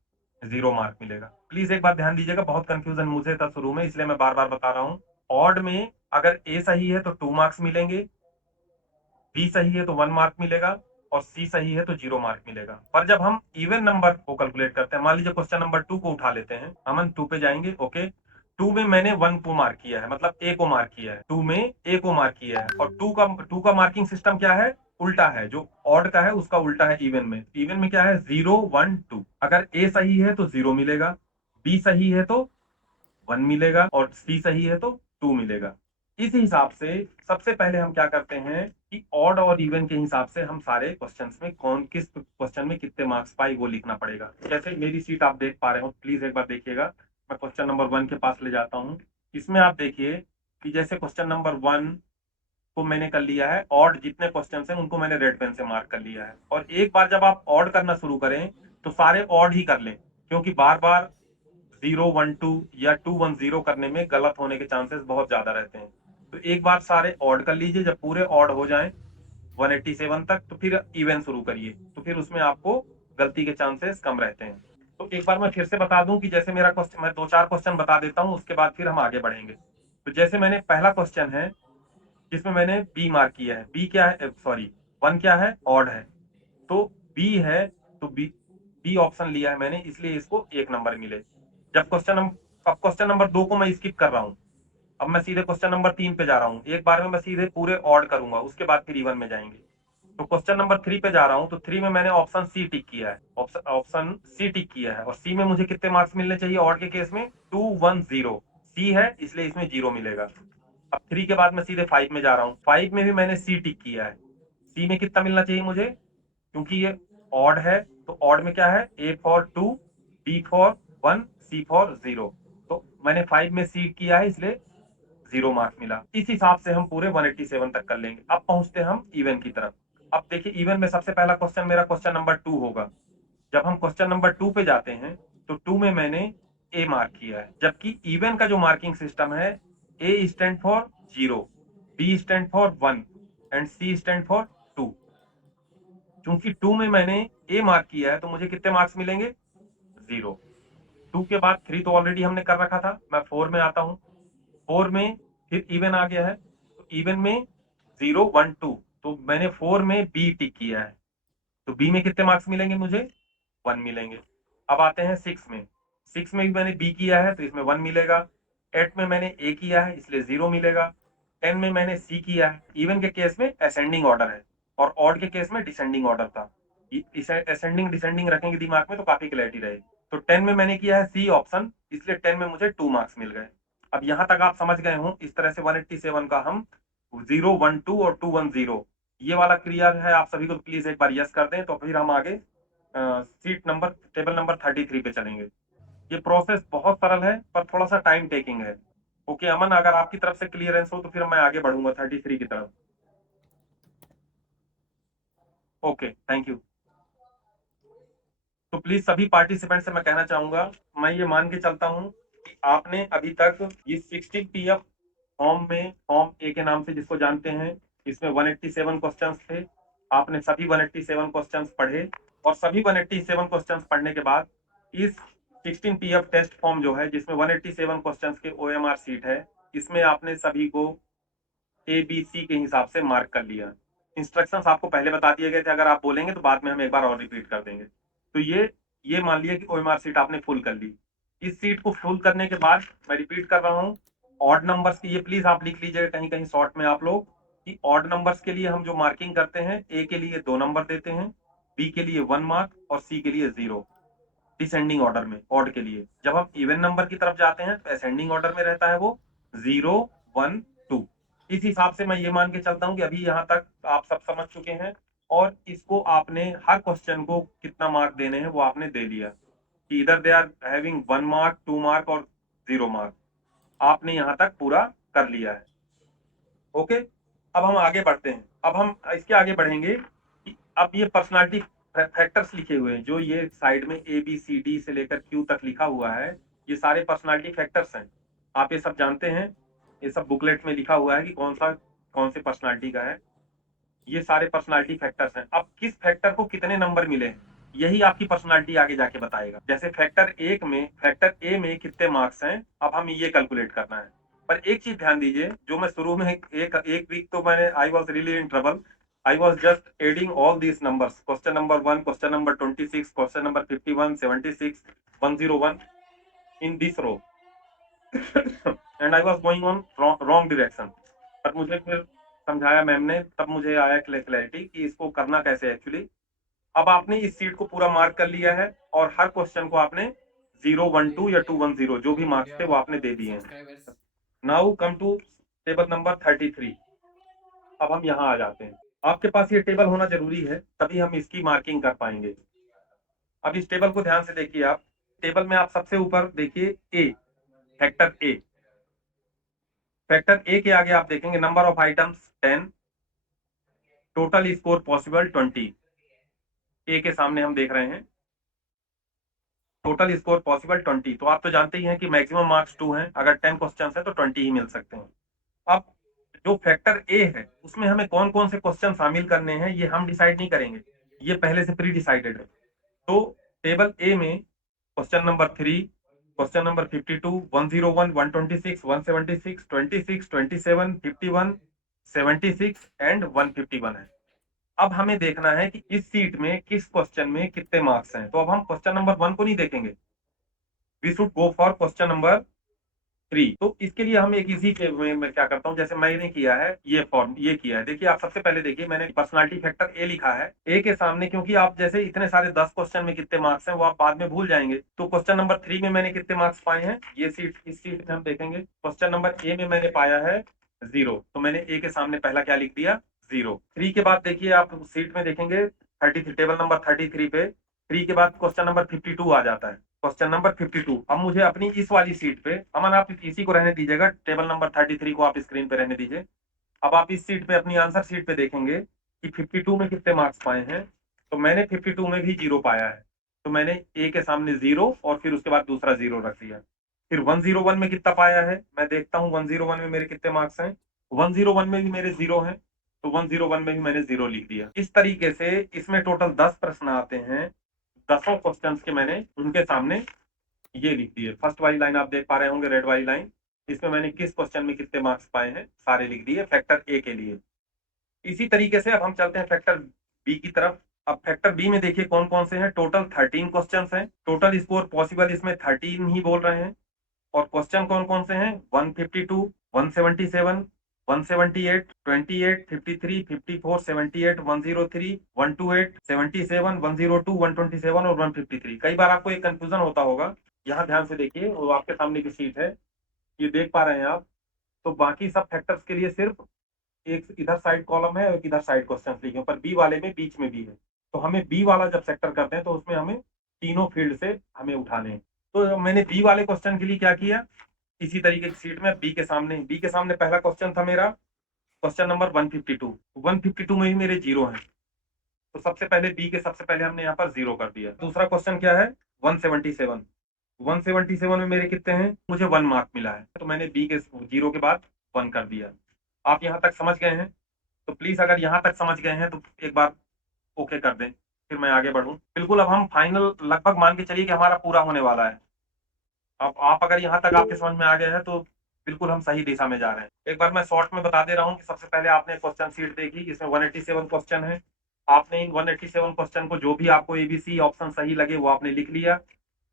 0 मार्क मिलेगा। प्लीज एक बार ध्यान दीजिएगा, बहुत कंफ्यूजन मुझे था शुरू में, इसलिए मैं बार बार बता रहा हूं। ऑड में अगर ए सही है तो 2 मार्क्स मिलेंगे, बी सही है तो 1 मार्क मिलेगा और सी सही है तो 0 मार्क मिलेगा। पर जब हम इवन नंबर को कैलकुलेट करते हैं, मान लीजिए क्वेश्चन नंबर 2 को उठा लेते हैं, हम 2 पे जाएंगे। ओके, 2 में मैंने 1 को मार्क किया है, मतलब ए को मार्क किया है, 2 में ए को मार्क किया है। और 2 का मार्किंग सिस्टम क्या है, उल्टा है, जो ऑड का है उसका उल्टा है इवन में। इवन में क्या है, 0 1 2। अगर ए सही है तो 0 मिलेगा, बी सही है तो 1 मिलेगा और सी सही है तो 2 मिलेगा। इस हिसाब से सबसे पहले हम क्या करते हैं कि ऑड और इवन के हिसाब से हम सारे क्वेश्चंस में कौन किस क्वेश्चन में कितने मार्क्स पाई वो लिखना पड़ेगा। जैसे मेरी सीट आप देख पा रहे हो, प्लीज एक बार देखिएगा। मैं क्वेश्चन नंबर 1 के पास ले जाता हूँ। इसमें आप देखिए कि जैसे क्वेश्चन नंबर 1 को मैंने कर लिया है, ऑड जितने क्वेश्चन हैं उनको मैंने रेड पेन से मार्क कर लिया है। और एक बार जब आप ऑड करना शुरू करें तो सारे ऑड ही कर लें, क्योंकि बार बार 0 1 2 या 2 1 0 करने में गलत होने के चांसेस बहुत ज्यादा रहते हैं। तो एक बार सारे ऑड कर लीजिए, जब पूरे ऑड हो जाएं 187 तक तो फिर इवन शुरू करिए, तो फिर उसमें आपको गलती के चांसेस कम रहते हैं। तो एक बार मैं फिर से बता दूं कि जैसे मेरा क्वेश्चन, मैं 2 4 क्वेश्चन बता देता हूं, उसके बाद फिर हम आगे बढ़ेंगे। तो जैसे मैंने पहला क्वेश्चन है जिसमें मैंने बी मार्क किया है, बी क्या है, सॉरी 1 क्या है, ऑड है, तो बी है, तो बी बी ऑप्शन लिया है मैंने, इसलिए इसको 1 नंबर मिले। जब अब क्वेश्चन नंबर 2 को मैं स्किप कर रहा हूं, अब मैं सीधे क्वेश्चन नंबर 3 पे जा रहा हूं, एक बार में मैं सीधे पूरे ऑड करूंगा, उसके बाद फिर इवन में जाएंगे। तो क्वेश्चन नंबर 3 पे जा रहा हूं, तो 3 में मैंने ऑप्शन सी टिक किया है, ऑप्शन सी टिक किया है, और सी में मुझे कितने मार्क्स मिलने चाहिए ऑड के केस में, 2 1 0। सी है इसलिए इसमें 0 मिलेगा। अब 3 के बाद मैं सीधे 5 में जा रहा हूँ, 5 में भी मैंने सी टिक किया है, सी में कितना मिलना चाहिए मुझे, क्योंकि ये ऑड है तो ऑड में क्या है, A for 2, B for 1, C for 0। तो मैंने 5 में सी किया है इसलिए 0 मार्क्स मिला। इस हिसाब से हम पूरे 187 तक कर लेंगे। अब पहुंचते हैं हम इवन की तरफ। अब देखिए इवन में सबसे पहला क्वेश्चन मेरा क्वेश्चन नंबर 2 होगा। जब हम क्वेश्चन नंबर 2 पे जाते हैं तो 2 में मैंने ए मार्क किया है, जबकि इवन का जो मार्किंग सिस्टम है, A stand for 0, B stand for 1 and C stand for 2। क्योंकि 2 में मैंने ए मार्क किया है तो मुझे कितने मार्क्स मिलेंगे, 0। 2 के बाद 3 तो ऑलरेडी हमने कर रखा था, मैं 4 में आता हूं। 4 में फिर इवन आ गया है, तो इवन में 0 1 2, तो मैंने 4 में बी टिक किया है, तो बी में कितने मार्क्स मिलेंगे मुझे, 1 मिलेंगे। अब आते हैं 6 में। 6 में भी मैंने बी किया है तो इसमें 1 मिलेगा। 8 में मैंने ए किया है इसलिए 0 मिलेगा। 10 में मैंने सी किया है, इवन के केस में असेंडिंग ऑर्डर है और ऑड के केस में डिसेंडिंग ऑर्डर था। इसे असेंडिंग डिसेंडिंग रखेंगे दिमाग में तो काफी क्लैरिटी रहेगी। तो 10 में मैंने किया है सी ऑप्शन, इसलिए 10 में मुझे 2 मार्क्स मिल गए। अब यहां तक आप समझ गए हो, इस तरह से 187 का हम 0 1 2 और 2 1 0 ये वाला क्लियर है आप सभी को, प्लीज एक बार यस कर दें, तो फिर हम आगे सीट नंबर टेबल नंबर 33 पे चलेंगे। ये प्रोसेस बहुत सरल है पर थोड़ा सा टाइम टेकिंग है। ओके अमन, अगर आपकी तरफ से क्लियरेंस हो तो फिर मैं आगे बढ़ूंगा 33 की तरफ। Okay thank you. तो प्लीज सभी पार्टिसिपेंट से मैं कहना चाहूंगा, मैं ये मान के चलता हूं कि आपने अभी तक ये 16 पीएफ फॉर्म में, फॉर्म ए के नाम से जिसको जानते हैं, इसमें 187 क्वेश्चंस थे। आपने सभी 187 क्वेश्चंस पढ़े और सभी 187 क्वेश्चंस पढ़ने के बाद इस 16 पीएफ टेस्ट फॉर्म जो है जिसमें 187 क्वेश्चंस के ओएमआर सीट है, इसमें आपने सभी को ABC के हिसाब से मार्क कर लिया। इंस्ट्रक्शंस आपको पहले बता दिए गए थे, अगर आप बोलेंगे तो बाद में हम एक बार और रिपीट कर देंगे। तो ये मान लिया कि OMR सीट आपने फुल कर ली। इस सीट को फुल करने के बाद मैं रिपीट कर रहा हूँ, ऑड नंबर्स की ये प्लीज आप लिख लीजिएगा कहीं कहीं शॉर्ट में आप लोग, कि ऑड नंबर्स के लिए हम जो मार्किंग करते हैं, A के लिए 2 नंबर देते हैं, B के लिए 1 मार्क और C के लिए 0, डिसेंडिंग ऑर्डर में। ऑड के लिए जब हम इवन नंबर की तरफ जाते हैं तो असेंडिंग ऑर्डर में रहता है वो 0 1 2। इस हिसाब से मैं ये मान के चलता हूं कि अभी यहां तक आप सब समझ चुके हैं, और इसको आपने हर क्वेश्चन को कितना मार्क देने हैं वो आपने दे दिया, कि इधर they are having 1 mark 2 mark और 0 मार्क, आपने यहां तक पूरा कर लिया है। ओके, अब हम आगे बढ़ते हैं। अब हम इसके आगे बढ़ेंगे कि अब ये पर्सनालिटी फैक्टर्स लिखे हुए हैं, जो ये साइड में ABCD से लेकर Q तक लिखा हुआ है, ये सारे पर्सनालिटी फैक्टर्स हैं। आप ये सब जानते हैं, ये सब बुकलेट में लिखा हुआ है कि कौन से पर्सनालिटी का है। ये सारे पर्सनालिटी फैक्टर्स हैं। अब किस फैक्टर को कितने नंबर मिले हैं, यही आपकी पर्सनालिटी आगे जाके बताएगा। जैसे फैक्टर ए में कितने मार्क्स हैं, अब हम ये कैलकुलेट करना है। पर एक चीज ध्यान दीजिए, जो मैं शुरू में एक वीक तो मैंने I was really in trouble, I was just adding all these numbers, question number 1, question number 26, question number 51, 76, 101 in this row and I was going on wrong direction. पर मुझे फिर समझाया मैम ने, तब मुझे आया क्लैरिटी कि इसको करना कैसे एक्चुअली। अब आपने इस सीट को पूरा मार्क कर लिया है, और हर क्वेश्चन को आपने 012 या 210 जो भी मार्क्स थे वो आपने दे दिए हैं। Now come to table number 33। अब हम यहाँ आ जाते हैं। आपके पास ये टेबल होना जरूरी है, तभी हम इसकी मार्किंग कर पाएंगे। अब इस टेबल को ध्यान से देखिए। आप टेबल में आप सबसे ऊपर देखिए ए, फैक्टर ए। फैक्टर ए के आगे आप देखेंगे number of items 10, total score possible 20। ए के सामने हम देख रहे हैं टोटल स्कोर पॉसिबल 20। तो आप तो जानते ही हैं कि मैक्सिमम मार्क्स 2 हैं, अगर 10 क्वेश्चन है तो 20 ही मिल सकते हैं। अब जो फैक्टर ए है उसमें हमें कौन कौन से क्वेश्चन शामिल करने हैं ये हम डिसाइड नहीं करेंगे, ये पहले से प्री डिसाइडेड है। तो टेबल ए में question number 3, question number 52, 101, 126, 176, 26, 27, 51, 76 and 151 है। अब हमें देखना है कि इस सीट में किस क्वेश्चन में कितने मार्क्स हैं। तो अब हम क्वेश्चन नंबर 1 को नहीं देखेंगे, we should go for question number 3। तो इसके लिए हम एक इजी वे में क्या करता हूँ, जैसे मैंने किया है ये किया है। देखिए, आप सबसे पहले देखिए, मैंने पर्सनालिटी फैक्टर ए लिखा है। ए के सामने, क्योंकि आप जैसे इतने सारे 10 क्वेश्चन में कितने मार्क्स हैं वो आप बाद में भूल जाएंगे, तो क्वेश्चन नंबर 3 में मैंने कितने मार्क्स पाए हैं, इस सीट में हम देखेंगे। क्वेश्चन नंबर ए में मैंने पाया है 0, तो मैंने ए के सामने पहला क्या लिख दिया, 0। 3 के बाद देखिए, आप सीट में देखेंगे 33, टेबल नंबर 33 पे 3 के बाद क्वेश्चन नंबर 52 आ जाता है। Question number 52। अब मुझे अपनी इस वाली सीट पे, अमन आप इसी को रहने दीजिएगा, टेबल नंबर 33 को आप स्क्रीन पे रहने दीजिए। अब आप इस सीट पे, अपनी आंसर सीट पे देखेंगे कि 52 में कितने मार्क्स पाए हैं। तो मैंने 52 में भी 0 पाया है, तो मैंने ए के सामने 0 और फिर उसके बाद दूसरा 0 रख दिया। फिर 101 में कितना पाया है, मैं देखता हूँ 101 में मेरे कितने मार्क्स हैं। 101 में भी मेरे 0 हैं, तो 101 में भी मैंने 0 लिख दिया। इस तरीके से इसमें टोटल 10 प्रश्न आते हैं। 10 क्वेश्चन के मैंने उनके सामने ये लिख दिए। फर्स्ट वाली लाइन आप देख पा रहे होंगे, रेड वाली लाइन, इसमें मैंने किस क्वेश्चन में कितने मार्क्स पाए हैं सारे लिख दिए फैक्टर ए के लिए। इसी तरीके से अब हम चलते हैं फैक्टर बी की तरफ। अब फैक्टर बी में देखिए कौन कौन से हैं। टोटल 13 क्वेश्चन हैं, टोटल स्कोर पॉसिबल इसमें 13 ही बोल रहे हैं। और क्वेश्चन कौन कौन से हैं, 152, 177, 178, 28, 53, 54, 78, 103, 128, 77, 102, 127 और 153। कई बार आपको एक कंफ्यूजन होता होगा, यहाँ ध्यान से देखिए, वो आपके सामने की सीट है, ये देख पा रहे हैं आप। तो बाकी सब फैक्टर्स के लिए सिर्फ एक इधर साइड कॉलम है और इधर साइड क्वेश्चन लिखे, पर बी वाले में बीच में भी है। तो हमें बी वाला जब सेक्टर करते हैं तो उसमें हमें तीनों फील्ड से हमें उठाने हैं। तो मैंने बी वाले क्वेश्चन के लिए क्या किया, इसी तरीके की सीट में बी के सामने पहला क्वेश्चन था मेरा क्वेश्चन नंबर 152। 152 में ही मेरे 0 हैं, तो सबसे पहले बी के सबसे पहले हमने यहाँ पर 0 कर दिया। दूसरा क्वेश्चन क्या है, 177। 177 में मेरे कितने हैं, मुझे 1 मार्क मिला है, तो मैंने बी के 0 के बाद 1 कर दिया। आप यहाँ तक समझ गए हैं? तो प्लीज अगर यहाँ तक समझ गए हैं तो एक बार ओके कर दें, फिर मैं आगे बढ़ूं। बिल्कुल, अब हम फाइनल लगभग मान के चलिए कि हमारा पूरा होने वाला है। अब आप अगर यहाँ तक आपके समझ में आ गए हैं तो बिल्कुल हम सही दिशा में जा रहे हैं। एक बार मैं शॉर्ट में बता दे रहा हूँ कि सबसे पहले आपने क्वेश्चन शीट देखी, इसमें 187 क्वेश्चन है। आपने इन 187 क्वेश्चन को जो भी आपको एबीसी ऑप्शन सही लगे वो आपने लिख लिया।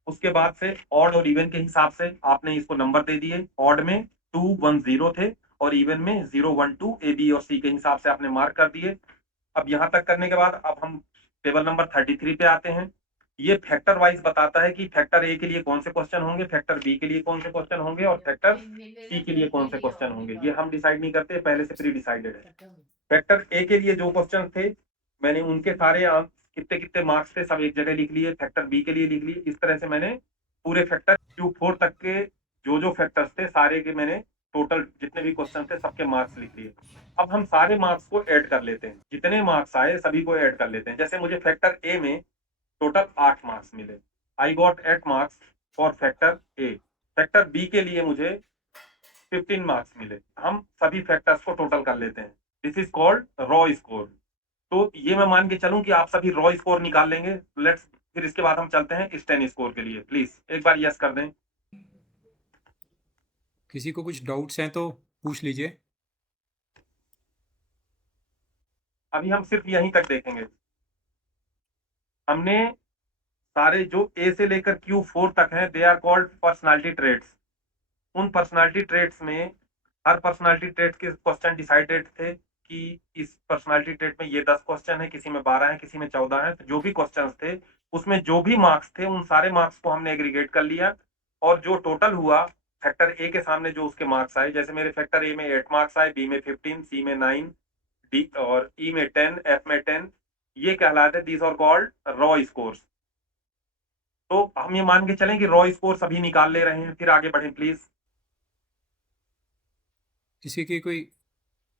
उसके बाद से ऑड और इवन के हिसाब से आपने इसको नंबर दे दिए। ऑड में 210 थे और इवन में 012 ए बी और सी के हिसाब से आपने मार्क कर दिए। अब यहां तक करने के बाद अब हम टेबल नंबर 33 पे आते हैं। ये फैक्टर वाइज बताता है कि फैक्टर ए के लिए कौन से क्वेश्चन होंगे, फैक्टर बी के लिए कौन से क्वेश्चन होंगे और फैक्टर सी के लिए कौन से क्वेश्चन होंगे। ये हम डिसाइड नहीं करते, पहले से प्री डिसाइडेड है। फैक्टर ए के लिए जो क्वेश्चन थे मैंने उनके सारे कितने कितने मार्क्स थे सब एक जगह लिख लिए। फैक्टर बी के लिए लिख लिए। इस तरह से मैंने पूरे फैक्टर Q4 तक के जो फैक्टर्स थे सारे के मैंने टोटल जितने भी क्वेश्चन थे सबके मार्क्स लिख लिए। अब हम सारे मार्क्स को ऐड कर लेते हैं, जितने मार्क्स आए सभी को ऐड कर लेते हैं। जैसे मुझे फैक्टर ए में टोटल 8 मार्क्स मिले, I got 8 marks for factor A. Factor B के लिए मुझे 15 मार्क्स मिले। हम सभी फैक्टर्स को टोटल कर लेते हैं। This is called raw score. तो ये मैं मान के चलूं कि आप सभी रॉ स्कोर निकाल लेंगे। लेट्स फिर इसके बाद हम चलते हैं स्टेन स्कोर के लिए। प्लीज एक बार यस कर दें। किसी को कुछ डाउट्स हैं तो पूछ लीजिए। अभी हम सिर्फ यहीं तक देखेंगे। हमने सारे जो ए से लेकर Q4 तक हैं they are called personality traits. उन पर्सनालिटी ट्रेट्स में हर पर्सनालिटी ट्रेट के क्वेश्चन डिसाइडेड थे कि इस पर्सनालिटी ट्रेट में ये 10 क्वेश्चन है, किसी में 12 है, किसी में 14 है। तो जो भी क्वेश्चंस थे उसमें जो भी मार्क्स थे उन सारे मार्क्स को हमने एग्रीगेट कर लिया और जो टोटल हुआ फैक्टर ए के सामने जो उसके मार्क्स आए, जैसे मेरे फैक्टर ए में 8 मार्क्स आए, बी में 15, सी में 9, डी और ई में 10, एफ में 10, ये कहलाते these are called raw scores. तो हम ये मान के चलें कि रॉ स्कोर सभी निकाल ले रहे हैं। फिर आगे बढ़ें प्लीज। किसी की कोई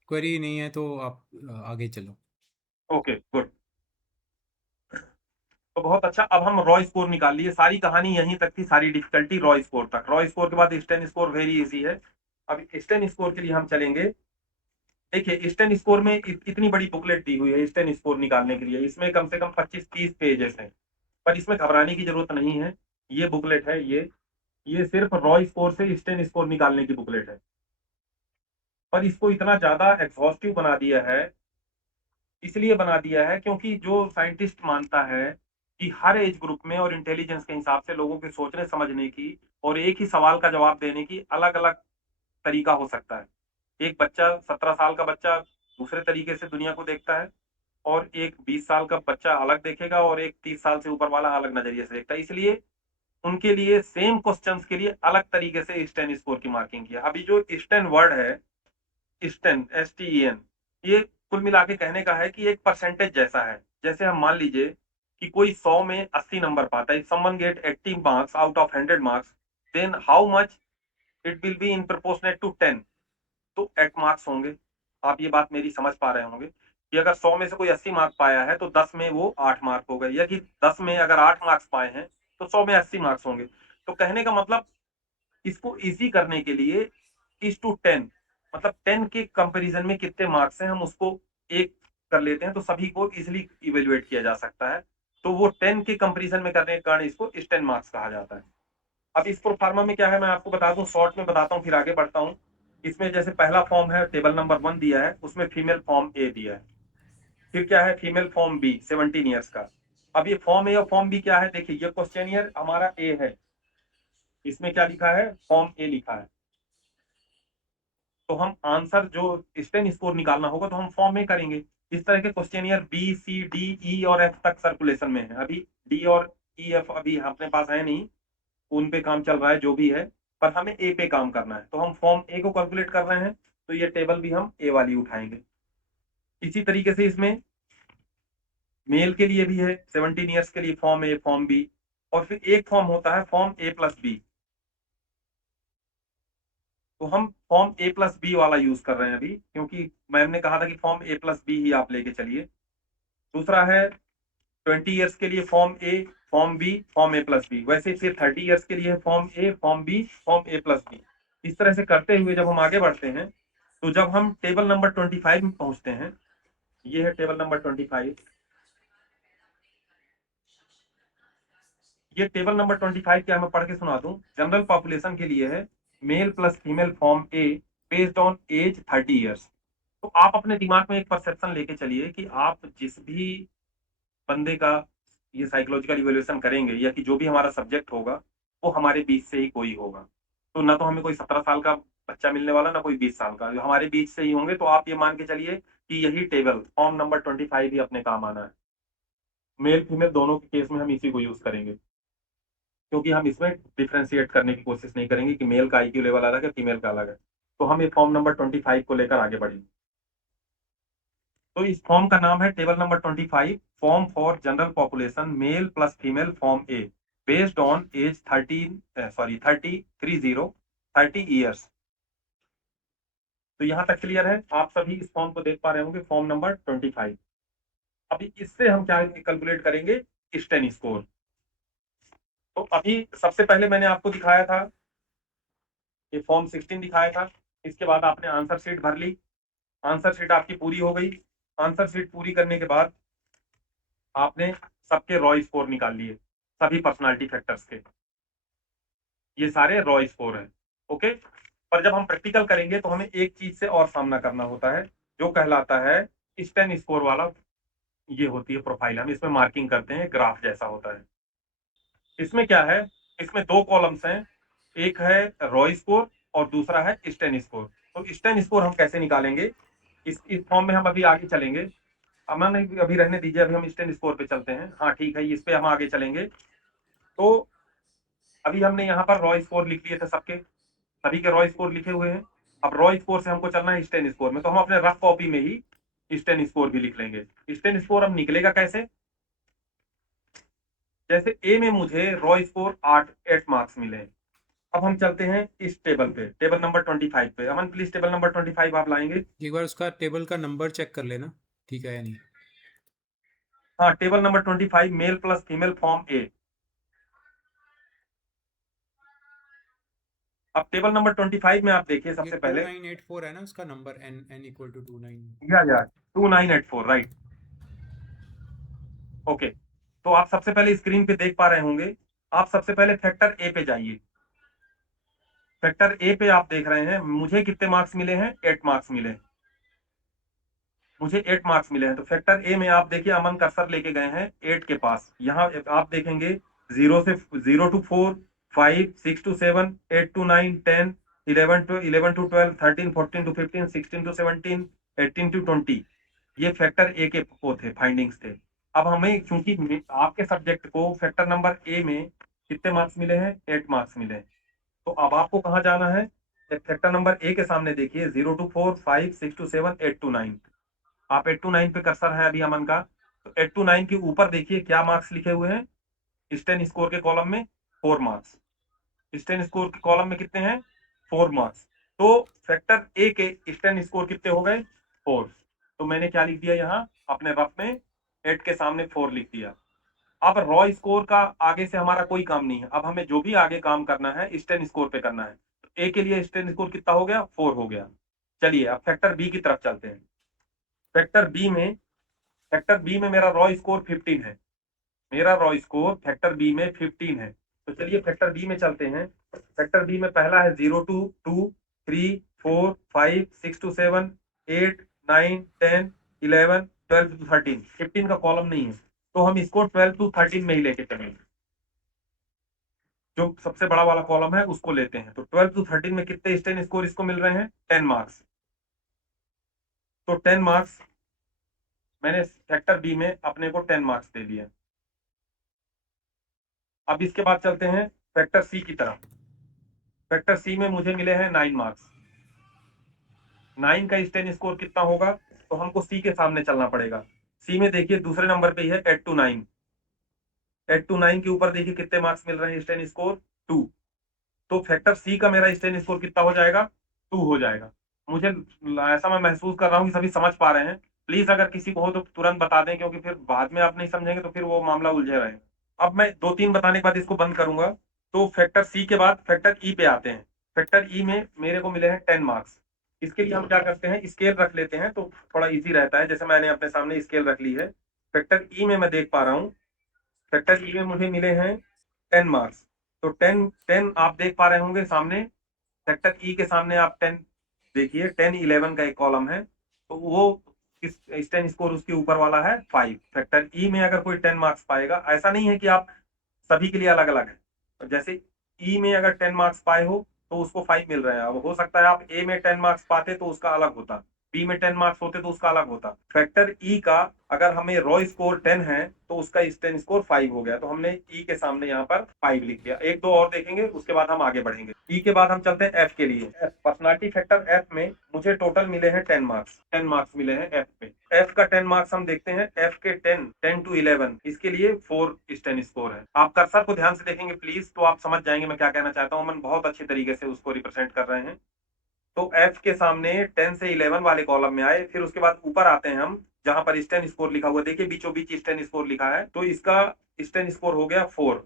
क्वेरी नहीं है तो आप आगे चलो। Okay good. तो बहुत अच्छा। अब हम रॉ स्कोर निकाल लिए। सारी कहानी यहीं तक थी, सारी डिफिकल्टी रॉ स्कोर तक। रॉ स्कोर के बाद स्टेन स्कोर वेरी इजी है। अब स्टेन स्कोर के लिए हम चलेंगे। देखिए स्टेन स्कोर में इतनी बड़ी बुकलेट दी हुई है स्टेन स्कोर निकालने के लिए। इसमें कम से कम 25-30 पेजेस हैं, पर इसमें घबराने की जरूरत नहीं है। ये बुकलेट है, ये सिर्फ रॉ स्कोर से स्टेन स्कोर निकालने की बुकलेट है। पर इसको इतना ज्यादा एग्जॉस्टिव बना दिया है, इसलिए बना दिया है क्योंकि जो साइंटिस्ट मानता है कि हर एज ग्रुप में और इंटेलिजेंस के हिसाब से लोगों के सोचने समझने की और एक ही सवाल का जवाब देने की अलग अलग तरीका हो सकता है। एक बच्चा 17 साल का बच्चा दूसरे तरीके से दुनिया को देखता है और एक 20 साल का बच्चा अलग देखेगा और एक 30 साल से ऊपर वाला अलग नजरिए से देखता है। इसलिए उनके लिए सेम क्वेश्चंस के लिए अलग तरीके से स्टेन स्कोर की मार्किंग किया। अभी जो स्टेन वर्ड है, स्टेन STEN, ये कुल मिला के कहने का है कि एक परसेंटेज जैसा है। जैसे हम मान लीजिए कि कोई 100 में 80 नंबर पाता है, someone get 80 marks out of 100 marks, then how much it will be in proportionate to 10, तो 8 मार्क्स होंगे। आप ये बात मेरी समझ पा रहे होंगे कि अगर 100 में से कोई 80 मार्क्स पाया है तो 10 में वो 8 मार्क हो गए, या कि 10 में अगर 8 मार्क्स पाए हैं तो 100 में 80 मार्क्स होंगे। तो कहने का मतलब इसको इजी करने के लिए इज टू 10, मतलब 10 के कंपैरिजन में कितने मार्क्स हैं हम उसको एक कर लेते हैं तो सभी को इजिली इवेल्युएट किया जा सकता है। तो वो 10 के कंपैरिजन में करने के कारण इसको स्टेन मार्क्स कहा जाता है। अब इस प्रोफार्मा में क्या है मैं आपको बता दूं, शॉर्ट में बताता हूं फिर आगे बढ़ता हूं। इसमें जैसे पहला फॉर्म है टेबल नंबर 1 दिया है, उसमें फीमेल फॉर्म ए दिया है। फिर क्या है फीमेल फॉर्म बी 17 ईयर्स का। अब ये फॉर्म ए और फॉर्म बी क्या है, देखिए ये क्वेश्चनियर हमारा ए है, इसमें क्या लिखा है फॉर्म ए लिखा है। तो हम आंसर जो स्टेन स्कोर निकालना होगा तो हम फॉर्म में करेंगे। इस तरह के questionnaire B, C, D, E और F तक सर्कुलेशन में है। अभी डी और ई एफ अभी अपने पास है नहीं, उन पे काम चल रहा है जो भी है, पर हमें ए पे काम करना है। तो हम फॉर्म ए को कैलकुलेट कर रहे हैं, तो ये टेबल भी हम ए वाली उठाएंगे। इसी तरीके से इसमें मेल के लिए भी है 17 ईयर्स के लिए फॉर्म ए फॉर्म बी, और फिर एक फॉर्म होता है फॉर्म A+B। तो हम फॉर्म A+B वाला यूज कर रहे हैं अभी, क्योंकि मैम ने कहा था कि फॉर्म A+B ही आप लेके चलिए। दूसरा है 20 ईयर्स के लिए फॉर्म ए फॉर्म बी फॉर्म A+B। वैसे फिर 30 ईयर्स के लिए फॉर्म ए फॉर्म बी फॉर्म A+B। इस तरह से करते हुए जब हम आगे बढ़ते हैं तो जब हम टेबल नंबर 25 में पहुंचते हैं, ये है टेबल नंबर 25। ये टेबल नंबर 25 क्या मैं पढ़ के सुना दूं, जनरल पॉपुलेशन के लिए है। Male plus female form A based on age 30 years. तो आप अपने दिमाग में एक परसेप्शन लेके चलिए कि आप जिस भी बंदे का ये साइकोलॉजिकल इवैल्यूएशन करेंगे या कि जो भी हमारा सब्जेक्ट होगा, वो हमारे बीच से ही कोई होगा। तो ना तो हमें कोई 17 साल का बच्चा मिलने वाला, ना कोई 20 साल का, जो हमारे बीच से ही होंगे। तो आप ये मान के चलिए कि यही टेबल फॉर्म नंबर 25 ही अपने काम आना है। मेल फीमेल दोनों के केस में हम इसी को यूज करेंगे, क्योंकि हम इसमें डिफरेंशिएट करने की कोशिश नहीं करेंगे कि मेल का आईक्यू लेवल अलग है, फीमेल का अलग है। तो हम ये फॉर्म नंबर 25 को लेकर आगे बढ़ेंगे। तो इस फॉर्म का नाम है table number 25, form for general population male plus female form A based on age 30 years. तो यहां तक क्लियर है? आप सभी इस फॉर्म को देख पा रहे होंगे, फॉर्म नंबर 25। अभी इससे हम क्या कैलकुलेट करेंगे? Sten score. तो अभी सबसे पहले मैंने आपको दिखाया था, ये फॉर्म 16 दिखाया था। इसके बाद आपने आंसर शीट भर ली, आंसर शीट आपकी पूरी हो गई। आंसर शीट पूरी करने के बाद आपने सबके रॉ स्कोर निकाल लिए, सभी पर्सनालिटी फैक्टर्स के। ये सारे रॉ स्कोर हैं, ओके। पर जब हम प्रैक्टिकल करेंगे तो हमें एक चीज से और सामना करना होता है, जो कहलाता है स्टेन स्कोर वाला। ये होती है प्रोफाइल, हम इसमें मार्किंग करते हैं, ग्राफ जैसा होता है। इसमें क्या है? इसमें दो कॉलम्स हैं, एक है रॉ स्कोर और दूसरा है स्टेन स्कोर। तो स्टेन स्कोर हम कैसे निकालेंगे? इस फॉर्म में हम अभी आगे चलेंगे। अमन नहीं, अभी रहने दीजिए, अभी हम स्टेन स्कोर पे चलते हैं। हाँ ठीक है, इस पे हम आगे चलेंगे। तो अभी हमने यहाँ पर रॉ स्कोर लिख लिए थे सबके, सभी के रॉ स्कोर लिखे हुए हैं। अब रॉ स्कोर से हमको चलना है स्टेन स्कोर में, तो हम अपने रफ कॉपी में ही स्टेन स्कोर भी लिख लेंगे। स्टेन स्कोर अब निकलेगा कैसे? जैसे ए में मुझे रॉ स्कोर 8 मार्क्स मिले। अब हम चलते हैं इस टेबल पे, टेबल नंबर 25 पे। अमन प्लीज टेबल नंबर 25 आप लाएंगे। एक बार उसका टेबल का नंबर चेक कर लेना, ठीक है या नहीं। हाँ, table number 25 male plus female form A. अब टेबल नंबर 25 में आप देखिए ये सबसे टू पहले, नाइन एट फोर है ना उसका number, N N equal to 29। या 2984, राइट। ओके, तो आप सबसे पहले स्क्रीन पे देख पा रहे होंगे। आप सबसे पहले फैक्टर ए पे जाइए। फैक्टर ए पे आप देख रहे हैं मुझे कितने मार्क्स मिले हैं? 8 मार्क्स मिले हैं। मुझे 8 मार्क्स मिले हैं। तो फैक्टर ए में आप देखिए, अमन कर्सर लेके गए हैं 8 के पास। यहाँ आप देखेंगे 0 to 4, 5, 6 to 7, 8 to 9, 10, 11 to 12, 13, 14 to 15, 16 to 17, 18 to 20। ये फैक्टर ए के वो थे, फाइंडिंग्स थे। अब हमें, क्योंकि आपके सब्जेक्ट को फैक्टर नंबर ए में कितने मार्क्स मिले हैं? 8 मार्क्स मिले हैं। तो अब आपको कहाँ जाना है? फैक्टर नंबर ए के सामने देखिए, 0 to 4, 5, 6 to 7, 8 to 9। आप 8 to 9 पे कर्सर है अभी अमन का। तो 8 to 9 के ऊपर देखिए क्या मार्क्स लिखे हुए हैं? स्टेन स्कोर के कॉलम में 4 मार्क्स। स्टेन स्कोर के कॉलम में कितने हैं? 4 मार्क्स। तो फैक्टर ए के स्टेन स्कोर कितने हो गए? 4। तो मैंने क्या लिख दिया यहाँ अपने रफ में? 8 के सामने 4 लिख दिया। अब रॉ स्कोर का आगे से हमारा कोई काम नहीं है। अब हमें जो भी आगे काम करना है स्टेन स्कोर पे करना है। तो ए के लिए स्टेन स्कोर कितना हो गया? 4 हो गया। चलिए अब फैक्टर बी की तरफ चलते हैं। फैक्टर बी में फैक्टर बी में मेरा रॉ स्कोर 15 है। मेरा रॉ स्कोर फैक्टर बी में 15 है। तो चलिए फैक्टर बी में चलते हैं। फैक्टर बी में पहला है 0 to 2, 3, 4, 5, 6 to 7, 8, 9, 10, 11, 12 to 13। 15 का कॉलम नहीं है, तो हम इसको 12 to 13 में ही लेके चलेंगे। जो सबसे बड़ा वाला कॉलम है उसको लेते हैं। तो 12 to 13 में कितने स्टेन स्कोर इसको मिल रहे हैं? 10 मार्क्स। तो 10 मार्क्स मैंने फैक्टर बी में अपने को 10 मार्क्स दे दिए। अब इसके बाद चलते हैं फैक्टर सी की तरफ। फैक्टर सी में मुझे मिले हैं 9 मार्क्स। 9 का स्टेन स्कोर कितना होगा? तो हमको सी के सामने चलना पड़ेगा। सी में देखिए दूसरे नंबर पे ही है 8 to 9। 8 to 9 के ऊपर देखिए कितने मार्क्स मिल रहे हैं? Sten score 2। तो फैक्टर सी का मेरा स्टेन स्कोर कितना हो जाएगा? 2 हो जाएगा। मुझे ऐसा मैं महसूस कर रहा हूँ कि सभी समझ पा रहे हैं। प्लीज अगर किसी को हो तो तुरंत बता दें, क्योंकि फिर बाद में आप नहीं समझेंगे तो फिर वो मामला उलझे रहेगा। अब मैं 2-3 बताने के बाद इसको बंद करूंगा। तो फैक्टर सी के बाद फैक्टर ई पे आते हैं। फैक्टर ई में मेरे को मिले हैं 10 मार्क्स। इसके लिए हम क्या करते हैं? स्केल रख लेते हैं, तो थोड़ा इजी रहता है। जैसे मैंने अपने सामने स्केल रख ली है। फैक्टर ई में मैं देख पा रहा हूँ, फैक्टर ई में मुझे मिले हैं 10 मार्क्स। तो 10 10 आप देख पा रहे होंगे सामने, फैक्टर ई के सामने आप 10 देखिए, 10 11 का एक कॉलम है, तो वो स्टैन स्कोर उसके ऊपर वाला है 5। फैक्टर ई में अगर कोई 10 मार्क्स पाएगा, ऐसा नहीं है कि आप सभी के लिए अलग अलग है। जैसे ई में अगर 10 मार्क्स पाए हो तो उसको 5 मिल रहे हैं। अब हो सकता है आप ए में 10 मार्क्स पाते तो उसका अलग होता, बी में 10 मार्क्स होते तो उसका अलग होता। फैक्टर ई का अगर हमें रॉ स्कोर 10 है तो उसका स्टैन स्कोर 5 हो गया, तो हमने ई के सामने यहाँ पर 5 लिख दिया। एक दो और देखेंगे, उसके बाद हम आगे बढ़ेंगे। ई के बाद हम चलते हैं एफ के लिए। पर्सनालिटी फैक्टर एफ में मुझे टोटल मिले हैं 10 मार्क्स। 10 मार्क्स मिले हैं एफ पे। एफ का 10 मार्क्स हम देखते हैं। एफ के 10 टू 11 इसके लिए 4 स्टैन स्कोर है। आप कर्सर को ध्यान से देखेंगे प्लीज, तो आप समझ जाएंगे मैं क्या कहना चाहता हूँ। हम बहुत अच्छे तरीके से उसको रिप्रेजेंट कर रहे हैं। तो एफ के सामने 10 से 11 वाले कॉलम में आए, फिर उसके बाद ऊपर आते हैं हम जहां पर स्टैन स्कोर लिखा हुआ, देखिए बीचों बीच स्टैन स्कोर लिखा है, तो इसका स्टैन स्कोर हो गया 4।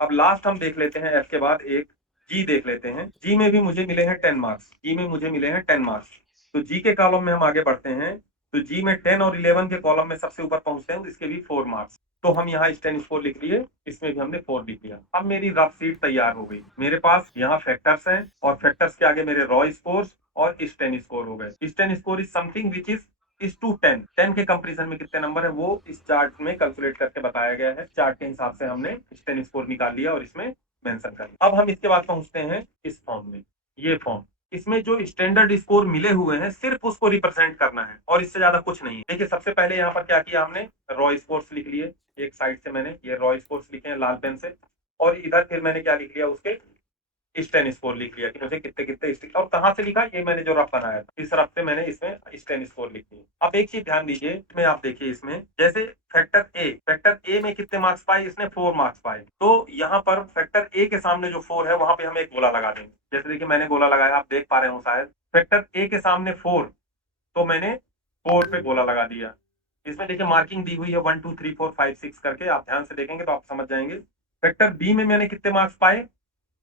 अब लास्ट हम देख लेते हैं एफ के बाद एक जी देख लेते हैं। जी में भी मुझे मिले हैं 10 मार्क्स। जी में मुझे मिले हैं 10 मार्क्स। तो जी के कॉलम में हम आगे बढ़ते हैं, तो जी में 10 और 11 के कॉलम में सबसे ऊपर पहुंचते हैं, तो इसके भी 4 मार्क्स। तो हम यहाँ स्टैन स्कोर लिख लिए, इसमें भी हमने 4 लिख लिया। अब मेरी रफ शीट तैयार हो गई। मेरे पास यहाँ फैक्टर्स हैं और फैक्टर्स के आगे मेरे रॉ स्कोर्स और स्टैन स्कोर हो गए। Sten score is something which is to 10। 10 के कंपैरिजन में कितने नंबर है वो इस चार्ट में कैलकुलेट करके बताया गया है। चार्ट के हिसाब से हमने स्टैन स्कोर निकाल लिया और इसमें मेंशन कर लिया। अब हम इसके बाद पहुंचते हैं इस फॉर्म में। ये फॉर्म, इसमें जो स्टैंडर्ड स्कोर मिले हुए हैं सिर्फ उसको रिप्रेजेंट करना है और इससे ज्यादा कुछ नहीं है। देखिए सबसे पहले यहाँ पर क्या किया हमने, रॉ स्कोर्स लिख लिए। एक साइड से मैंने ये रॉ स्कोर्स लिखे हैं लाल पेन से, और इधर फिर मैंने क्या लिख लिया, उसके स्टैन स्कोर लिख लिया कि मुझे कितने कितने और कहां से लिखा, ये मैंने जो रफ बनाया था इस रफ से मैंने इसमें स्टैन स्कोर लिख दिया। अब एक चीज ध्यान दीजिए, इसमें आप देखिए, इसमें जैसे फैक्टर ए में कितने मार्क्स पाए, इसने 4 मार्क्स पाए, तो यहाँ पर फैक्टर ए के सामने जो 4 है वहां पे हम एक गोला लगा देंगे। जैसे देखिए मैंने गोला लगाया, आप देख पा रहे हो शायद। फैक्टर ए के सामने 4, तो मैंने 4 पे गोला लगा दिया। इसमें देखिए मार्किंग दी हुई है 1 2 3 4 5 6 करके, आप ध्यान से देखेंगे तो आप समझ जाएंगे। फैक्टर बी में मैंने कितने मार्क्स पाए,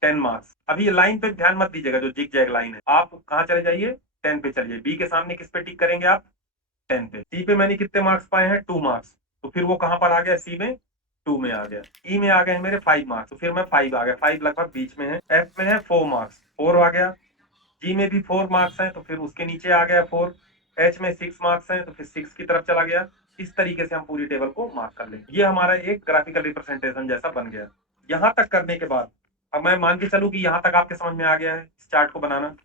10 मार्क्स। अभी ये लाइन पे ध्यान मत दीजिएगा, जो जिग जैग लाइन है, आप कहाँ चले जाइए, 10 पे चलिए। बी के सामने किस पे टिक करेंगे आप, 10 पे। सी पे मैंने कितने मार्क्स पाए हैं, 2 मार्क्स, तो फिर वो कहां पर आ गया, सी में 2 में आ गया। ई में आ गए हैं मेरे 5 मार्क्स, तो फिर मैं 5 आ गया, 5 लगभग बीच में है। एफ में है 4 मार्क्स, 4 आ गया। जी में भी 4 मार्क्स हैं, तो फिर उसके नीचे आ गया 4। एच में 6 मार्क्स हैं, तो फिर 6 की तरफ चला गया। इस तरीके से हम पूरी टेबल को मार्क कर लेंगे। ये हमारा एक ग्राफिकल रिप्रेजेंटेशन जैसा बन गया। यहां तक करने के बाद अब मैं मान के चलूं कि यहां तक आपके समझ में आ गया है इस चार्ट को बनाना।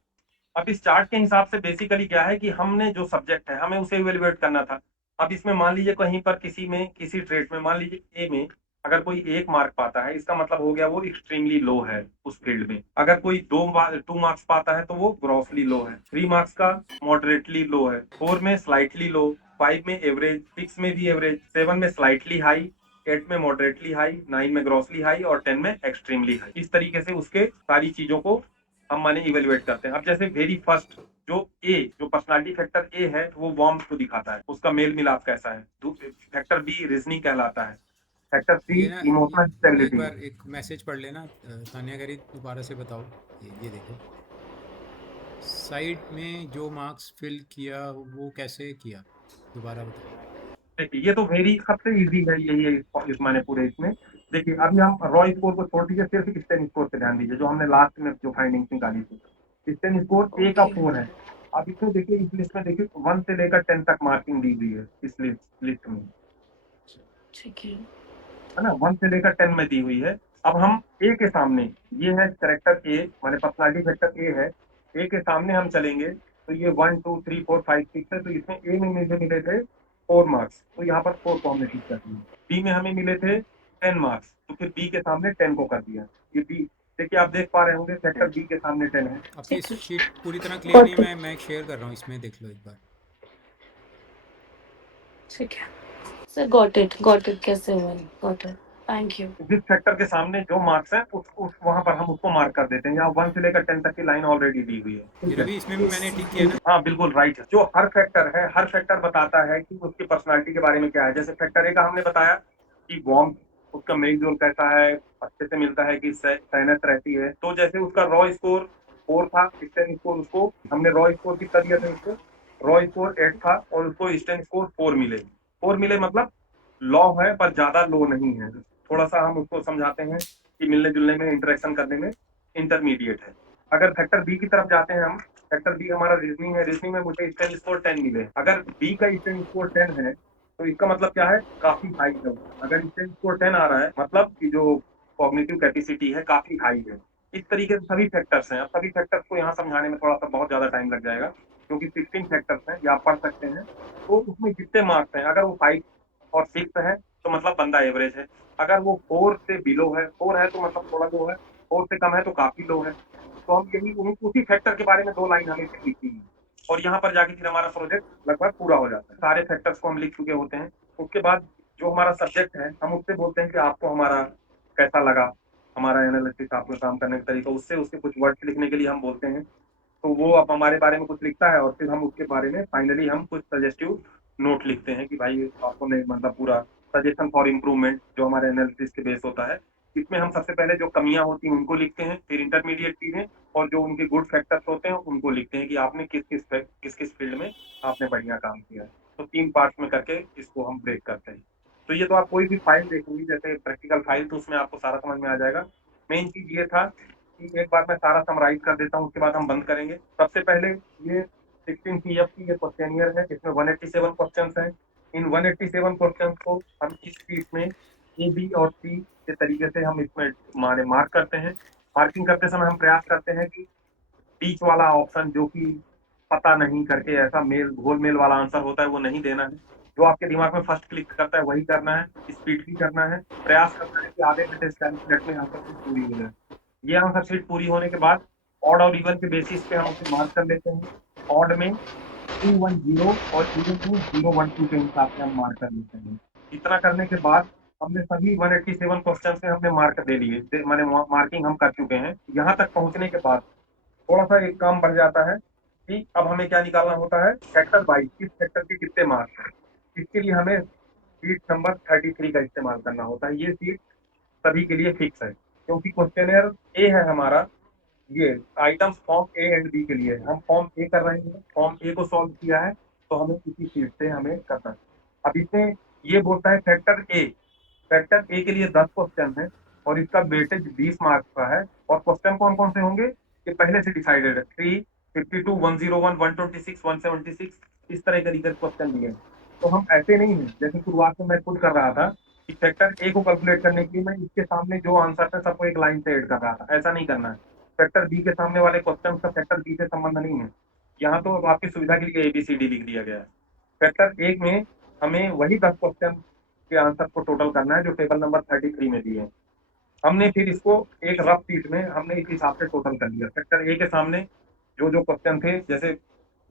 अब इस चार्ट के हिसाब से बेसिकली क्या है कि हमने जो सब्जेक्ट है हमें उसे इवेल्युएट करना था। अब इसमें मान लीजिए कहीं पर किसी में, किसी ट्रेड में, मान लीजिए ए में अगर कोई 1 मार्क पाता है, इसका मतलब हो गया वो एक्सट्रीमली लो है उस फील्ड में। अगर कोई 2 मार्क्स पाता है तो वो ग्रॉसली लो है। 3 मार्क्स का मॉडरेटली लो है। 4 में स्लाइटली लो, 5 में एवरेज, 6 में भी एवरेज, 7 में स्लाइटली हाई, 8 में मॉडरेटली हाई, 9 में ग्रॉसली हाई और 10 में एक्सट्रीमली हाई। इस तरीके से उसके सारी चीजों को हम माने इवेल्युएट करते हैं। अब जैसे वेरी फर्स्ट जो पर्सनालिटी फैक्टर ए है वो वार्म को दिखाता है, उसका मेल मिलाप कैसा है। फैक्टर बी रीजनिंग कहलाता है। फैक्टर सी ये ना, इमोशनल एक स्टेबिलिटी। बार एक मैसेज पढ़ लेना, तानिया करी दोबारा से बताओ। ये देखो, साइड में जो मार्क्स फिल किया वो कैसे किया, दोबारा बताओ। देखिए ये तो वेरी सबसे इजी है, यही है इस माने पूरे इसमें। देखिए अभी हम रॉ स्कोर को छोड़ दीजिए, सिर्फ स्टैन स्कोर पे ध्यान दीजिए, जो हमने लास्ट में जो फाइंडिंग्स निकाली थी। स्टैन स्कोर ए का ओके। 4 है। अब इसमें देखिए, इस लिस्ट में देखिए 1 से लेकर 10 तक मार्किंग दी हुई है इस लिस्ट में, ठीक है। है ना। 1 से लेकर 10 में दी हुई है। अब हम ए के सामने, ये है करेक्टर ए, माने पर्सनालिटी फैक्टर ए है। ए के सामने हम चलेंगे तो ये 1 2 3 4 5 6 है, तो इसमें ए में मुझे मिले थे 4 मार्क्स, तो यहाँ पर 4 को हमने ठीक कर दिया। बी में हमें मिले थे 10 मार्क्स, तो फिर बी के सामने 10 को कर दिया। ये बी, देखिए आप देख पा रहे होंगे फैक्टर बी के सामने 10 है। आपकी ठीक है। शीट पूरी तरह क्लियर नहीं, गॉट इट। मैं शेयर कर रहा हूँ, इसमें देख लो एक बार। ठीक है सर, गॉट इट कैसे हुआ, गॉट इट। Thank you. जिस फैक्टर के सामने जो मार्क्स है उस वहां पर हम उसको मार्क कर देते हैं। यहाँ 1 से लेकर 10 तक की लाइन ऑलरेडी दी हुई है, ये ठीक है। रवि, इसमें भी मैंने टिक किया ना। हाँ बिल्कुल राइट है। जो हर फैक्टर है, हर फैक्टर बताता है कि उसकी पर्सनालिटी के बारे में क्या है। जैसे फैक्टर ए का हमने बताया कि वार्म, उसका मेल जोल कैसा है, अच्छे से मिलता है कि साइनस रहती है। तो जैसे उसका रॉ स्कोर 4 था, स्टैन स्कोर उसको हमने रॉ स्कोर कितना दिया था, उसको रॉ स्कोर 8 था और उसको स्टैन स्कोर 4 मिले मतलब लॉ है पर ज्यादा लो नहीं है। थोड़ा सा हम उसको समझाते हैं कि मिलने जुलने में, इंटरेक्शन करने में इंटरमीडिएट है। अगर फैक्टर बी की तरफ जाते हैं हम, फैक्टर बी हमारा रीजनिंग है, रीजनिंग में मुझे स्टैंड स्कोर 10 मिले। अगर बी का स्टैंड स्कोर 10 है तो इसका मतलब क्या है, काफी हाई है। अगर स्टैंड स्कोर 10 आ रहा है मतलब कि जो कॉग्निटिव कैपेसिटी है काफी हाई है। इस तरीके से सभी फैक्टर्स हैं। अब सभी फैक्टर्स को यहाँ समझाने में थोड़ा सा बहुत ज्यादा टाइम लग जाएगा, क्योंकि 16 फैक्टर्स हैं, ये आप पढ़ सकते हैं। तो उसमें जितने मार्क्स हैं, अगर वो 5 और 6 है तो मतलब बंदा एवरेज है। अगर वो 4 से बिलो है, 4 है तो मतलब थोड़ा लो है, 4 से कम है तो काफी लो है। तो हम यही उसी फैक्टर के बारे में 2 लाइन हमें फिर लिखनी है, और यहाँ पर जाके फिर हमारा प्रोजेक्ट लगभग पूरा हो जाता है। सारे फैक्टर्स को हम लिख चुके होते हैं। उसके बाद जो हमारा सब्जेक्ट है, हम उससे बोलते हैं कि आपको हमारा कैसा लगा, हमारा एनालिसिस, आपका काम करने का तरीका। उससे उसके कुछ वर्ड्स लिखने के लिए हम बोलते हैं, तो वो अब हमारे बारे में कुछ लिखता है, और फिर हम उसके बारे में फाइनली हम कुछ सजेस्टिव नोट लिखते हैं कि भाई आपको नहीं, मतलब पूरा सजेशन फॉर इम्प्रूवमेंट जो हमारे एनालिसिस के बेस होता है। इसमें हम सबसे पहले जो कमियां होती हैं उनको लिखते हैं, फिर इंटरमीडिएट चीजें, और जो उनके गुड फैक्टर्स होते हैं उनको लिखते हैं कि आपने किस किस फील्ड में आपने बढ़िया काम किया है। तो 3 पार्ट्स में करके इसको हम ब्रेक करते हैं। तो ये तो आप कोई भी फाइल देखेंगे, जैसे प्रैक्टिकल फाइल, तो उसमें आपको सारा समझ में आ जाएगा। मेन चीज ये था कि एक बार मैं सारा समराइज कर देता हूँ, उसके बाद हम बंद करेंगे। सबसे पहले ये 16 पीएफ की ये क्वेश्चनियर है, इसमें 187 क्वेश्चन हैं। इन 187 क्वेश्चन को हम इस शीट में ए, बी और सी के तरीके से हम इसमें माने मार्क करते हैं। मार्किंग करते समय हम प्रयास करते हैं कि बीच वाला ऑप्शन जो कि पता नहीं करके ऐसा मेल घोल मेल वाला आंसर होता है वो नहीं देना है। जो आपके दिमाग में फर्स्ट क्लिक करता है वही करना है, स्पीड भी करना है। प्रयास करना है कि आधे घंटे से 40 मिनट में आंसर शीट पूरी हो जाए। ये आंसर शीट पूरी होने के बाद ऑड और इवन के बेसिस पे हम उसे मार्क कर लेते हैं। ऑड में 210 और इवन में 012 के हिसाब से हम मार्क कर लेते हैं। इतना करने के बाद हमने सभी 187 क्वेश्चन से हमने मार्क दे लिए, माने मार्किंग हम कर चुके हैं। यहाँ तक पहुंचने के बाद थोड़ा सा एक काम बढ़ जाता है कि अब हमें क्या निकालना होता है, सेक्टर वाइज किस सेक्टर के कितने मार्क्स हैं। इसके लिए हमें सीट नंबर 33 का इस्तेमाल करना होता है। ये सीट सभी के लिए फिक्स है, क्योंकि क्वेश्चनर ए है हमारा, ये items form A and B के लिए है। हम फॉर्म ए कर रहे हैं, फॉर्म ए को सॉल्व किया है, तो हमें इसी सीट से हमें करना है। अब इसमें ये बोलता है फैक्टर ए, फैक्टर ए के लिए 10 क्वेश्चन है, और इसका वेटेज 20 मार्क्स का है। और क्वेश्चन कौन कौन से होंगे ये पहले से डिसाइडेड है, 3, 52, 101, 126, 176, इस तरह के क्वेश्चन दिए हैं। तो हम ऐसे नहीं है, जैसे शुरुआत में मैं खुद कर रहा था कि फैक्टर ए को कैलकुलेट करने के लिए मैं इसके सामने जो आंसर है सबको एक लाइन से ऐड कर रहा था। ऐसा नहीं करना है। फैक्टर बी के सामने वाले क्वेश्चन का फैक्टर बी से संबंध नहीं है। यहाँ तो आपकी सुविधा के लिए ABCD लिख दिया गया है। फैक्टर एक में हमें वही 10 क्वेश्चन के आंसर को टोटल करना है जो टेबल नंबर 33 में दिए हैं। हमने फिर इसको एक रफ शीट में हमने इस हिसाब से टोटल कर लिया। फैक्टर ए के सामने जो जो क्वेश्चन थे, जैसे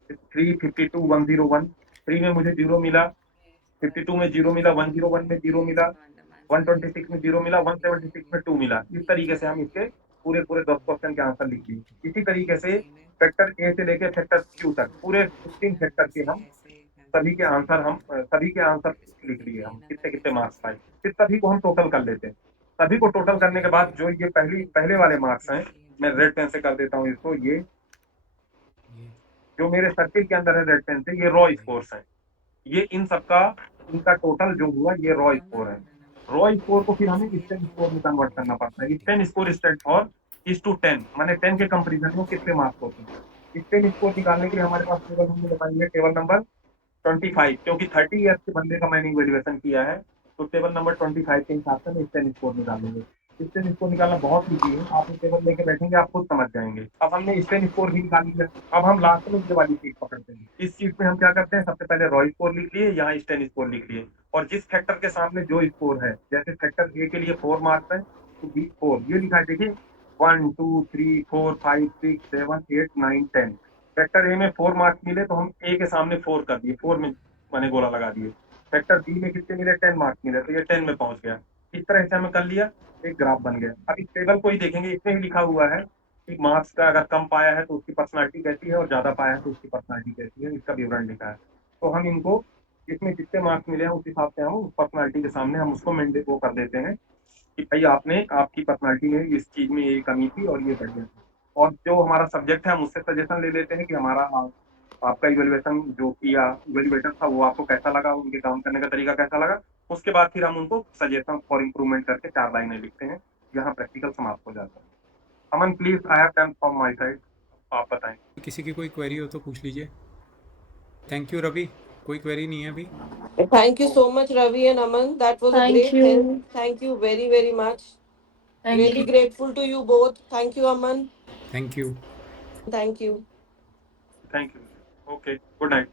3, 52, 101, 3 में मुझे 0 मिला, 52 में 0 मिला, 101 में 0 मिला, 126 में 0 मिला, 176 में 2 मिला। इस तरीके से हम इसके पूरे पूरे 10 क्वेश्चन के आंसर लिख दिए। इसी तरीके से फैक्टर ए से लेकर फैक्टर क्यू तक पूरे 16 फैक्टर के हम सभी के आंसर लिख लिए, हम कितने कितने मार्क्स पाए। फिर सभी को हम टोटल कर लेते हैं। सभी को टोटल करने के बाद जो ये पहले वाले मार्क्स हैं, मैं रेड पेन से कर देता हूँ इसको। ये ये जो मेरे सर्किल के अंदर है रेड पेन से, ये रॉ स्कोर्स है। ये इन सबका इनका टोटल जो हुआ ये रॉ स्कोर है। रॉ स्कोर को फिर हमें स्टेन स्कोर में कन्वर्ट करना पड़ता है। स्टेन स्कोर स्टेट और इस टू 10 माने 10 के कंपेरिजन में कितने मार्क्स होते हैं। स्टेन स्कोर निकालने के लिए हमारे पास टेबल हमने बताइए, टेबल नंबर 25, क्योंकि 30 ईयर्स के बंदे का मैंने इवेल्युएशन किया है, तो टेबल नंबर 25 के हिसाब से मैं स्टेन स्कोर निकालेंगे। स्टेन स्कोर निकालना बहुत ईजी है, आप एक टेबल लेके बैठेंगे आप खुद समझ जाएंगे। अब हमने स्टेन स्कोर भी निकाल लिया। अब हम लास्ट में ये वाली सीट पकड़ते हैं। इस सीट में हम क्या करते हैं, सबसे पहले रॉ स्कोर लिख लिए, यहाँ स्टेन स्कोर लिख लिए, और जिस फैक्टर के सामने जो स्कोर है, जैसे फैक्टर ए के लिए 4 मार्क्स है तो बी 4 ये लिखा है, देखिए 1, 2, 3, 4, 5, 6, 7, 8, 9, 10। फैक्टर ए में 4 मार्क्स मिले तो हम ए के सामने 4 कर दिए, 4 में मैंने गोला लगा दिए। फैक्टर बी में कितने मिले, 10 मार्क्स मिले, तो ये 10 में पहुंच गया। इस तरह से हमें कर लिया, एक ग्राफ बन गया। अब इस टेबल को ही देखेंगे, इसमें ही लिखा हुआ है कि मार्क्स का अगर कम पाया है तो उसकी पर्सनालिटी कैसी है, और ज्यादा पाया है तो उसकी पर्सनालिटी कैसी है, इसका विवरण लिखा है। तो हम इनको इसमें जितने मार्क्स मिले हैं उस हिसाब से हम पर्सनालिटी के सामने हम उसको मेंटेन वो कर देते हैं कि भाई आपने आपकी पर्सनालिटी में इस चीज में ये कमी थी और ये बढ़िया थी। और जो हमारा सब्जेक्ट है हम उससे सजेशन ले लेते हैं कि हमारा आपका इवेल्युएशन जो किया इवेल्युएटर था वो आपको कैसा लगा, उनके काम करने का तरीका कैसा लगा। उसके बाद फिर हम उनको सजेशन फॉर इम्प्रूवमेंट करके 4 लाइनें लिखते हैं। यहाँ प्रैक्टिकल समाप्त हो जाता है। Aman please, I have done from my side, आप बताएं। किसी की कोई क्वेरी हो तो पूछ लीजिए। थैंक यू रवि, कोई क्वेरी नहीं है अभी। Thank you so much, Ravi and Aman. That was a Thank great you. help. Thank you very, very much. Thank Really you. grateful to you both. Thank you, Aman. Thank you. Thank you. Thank you, okay, good night.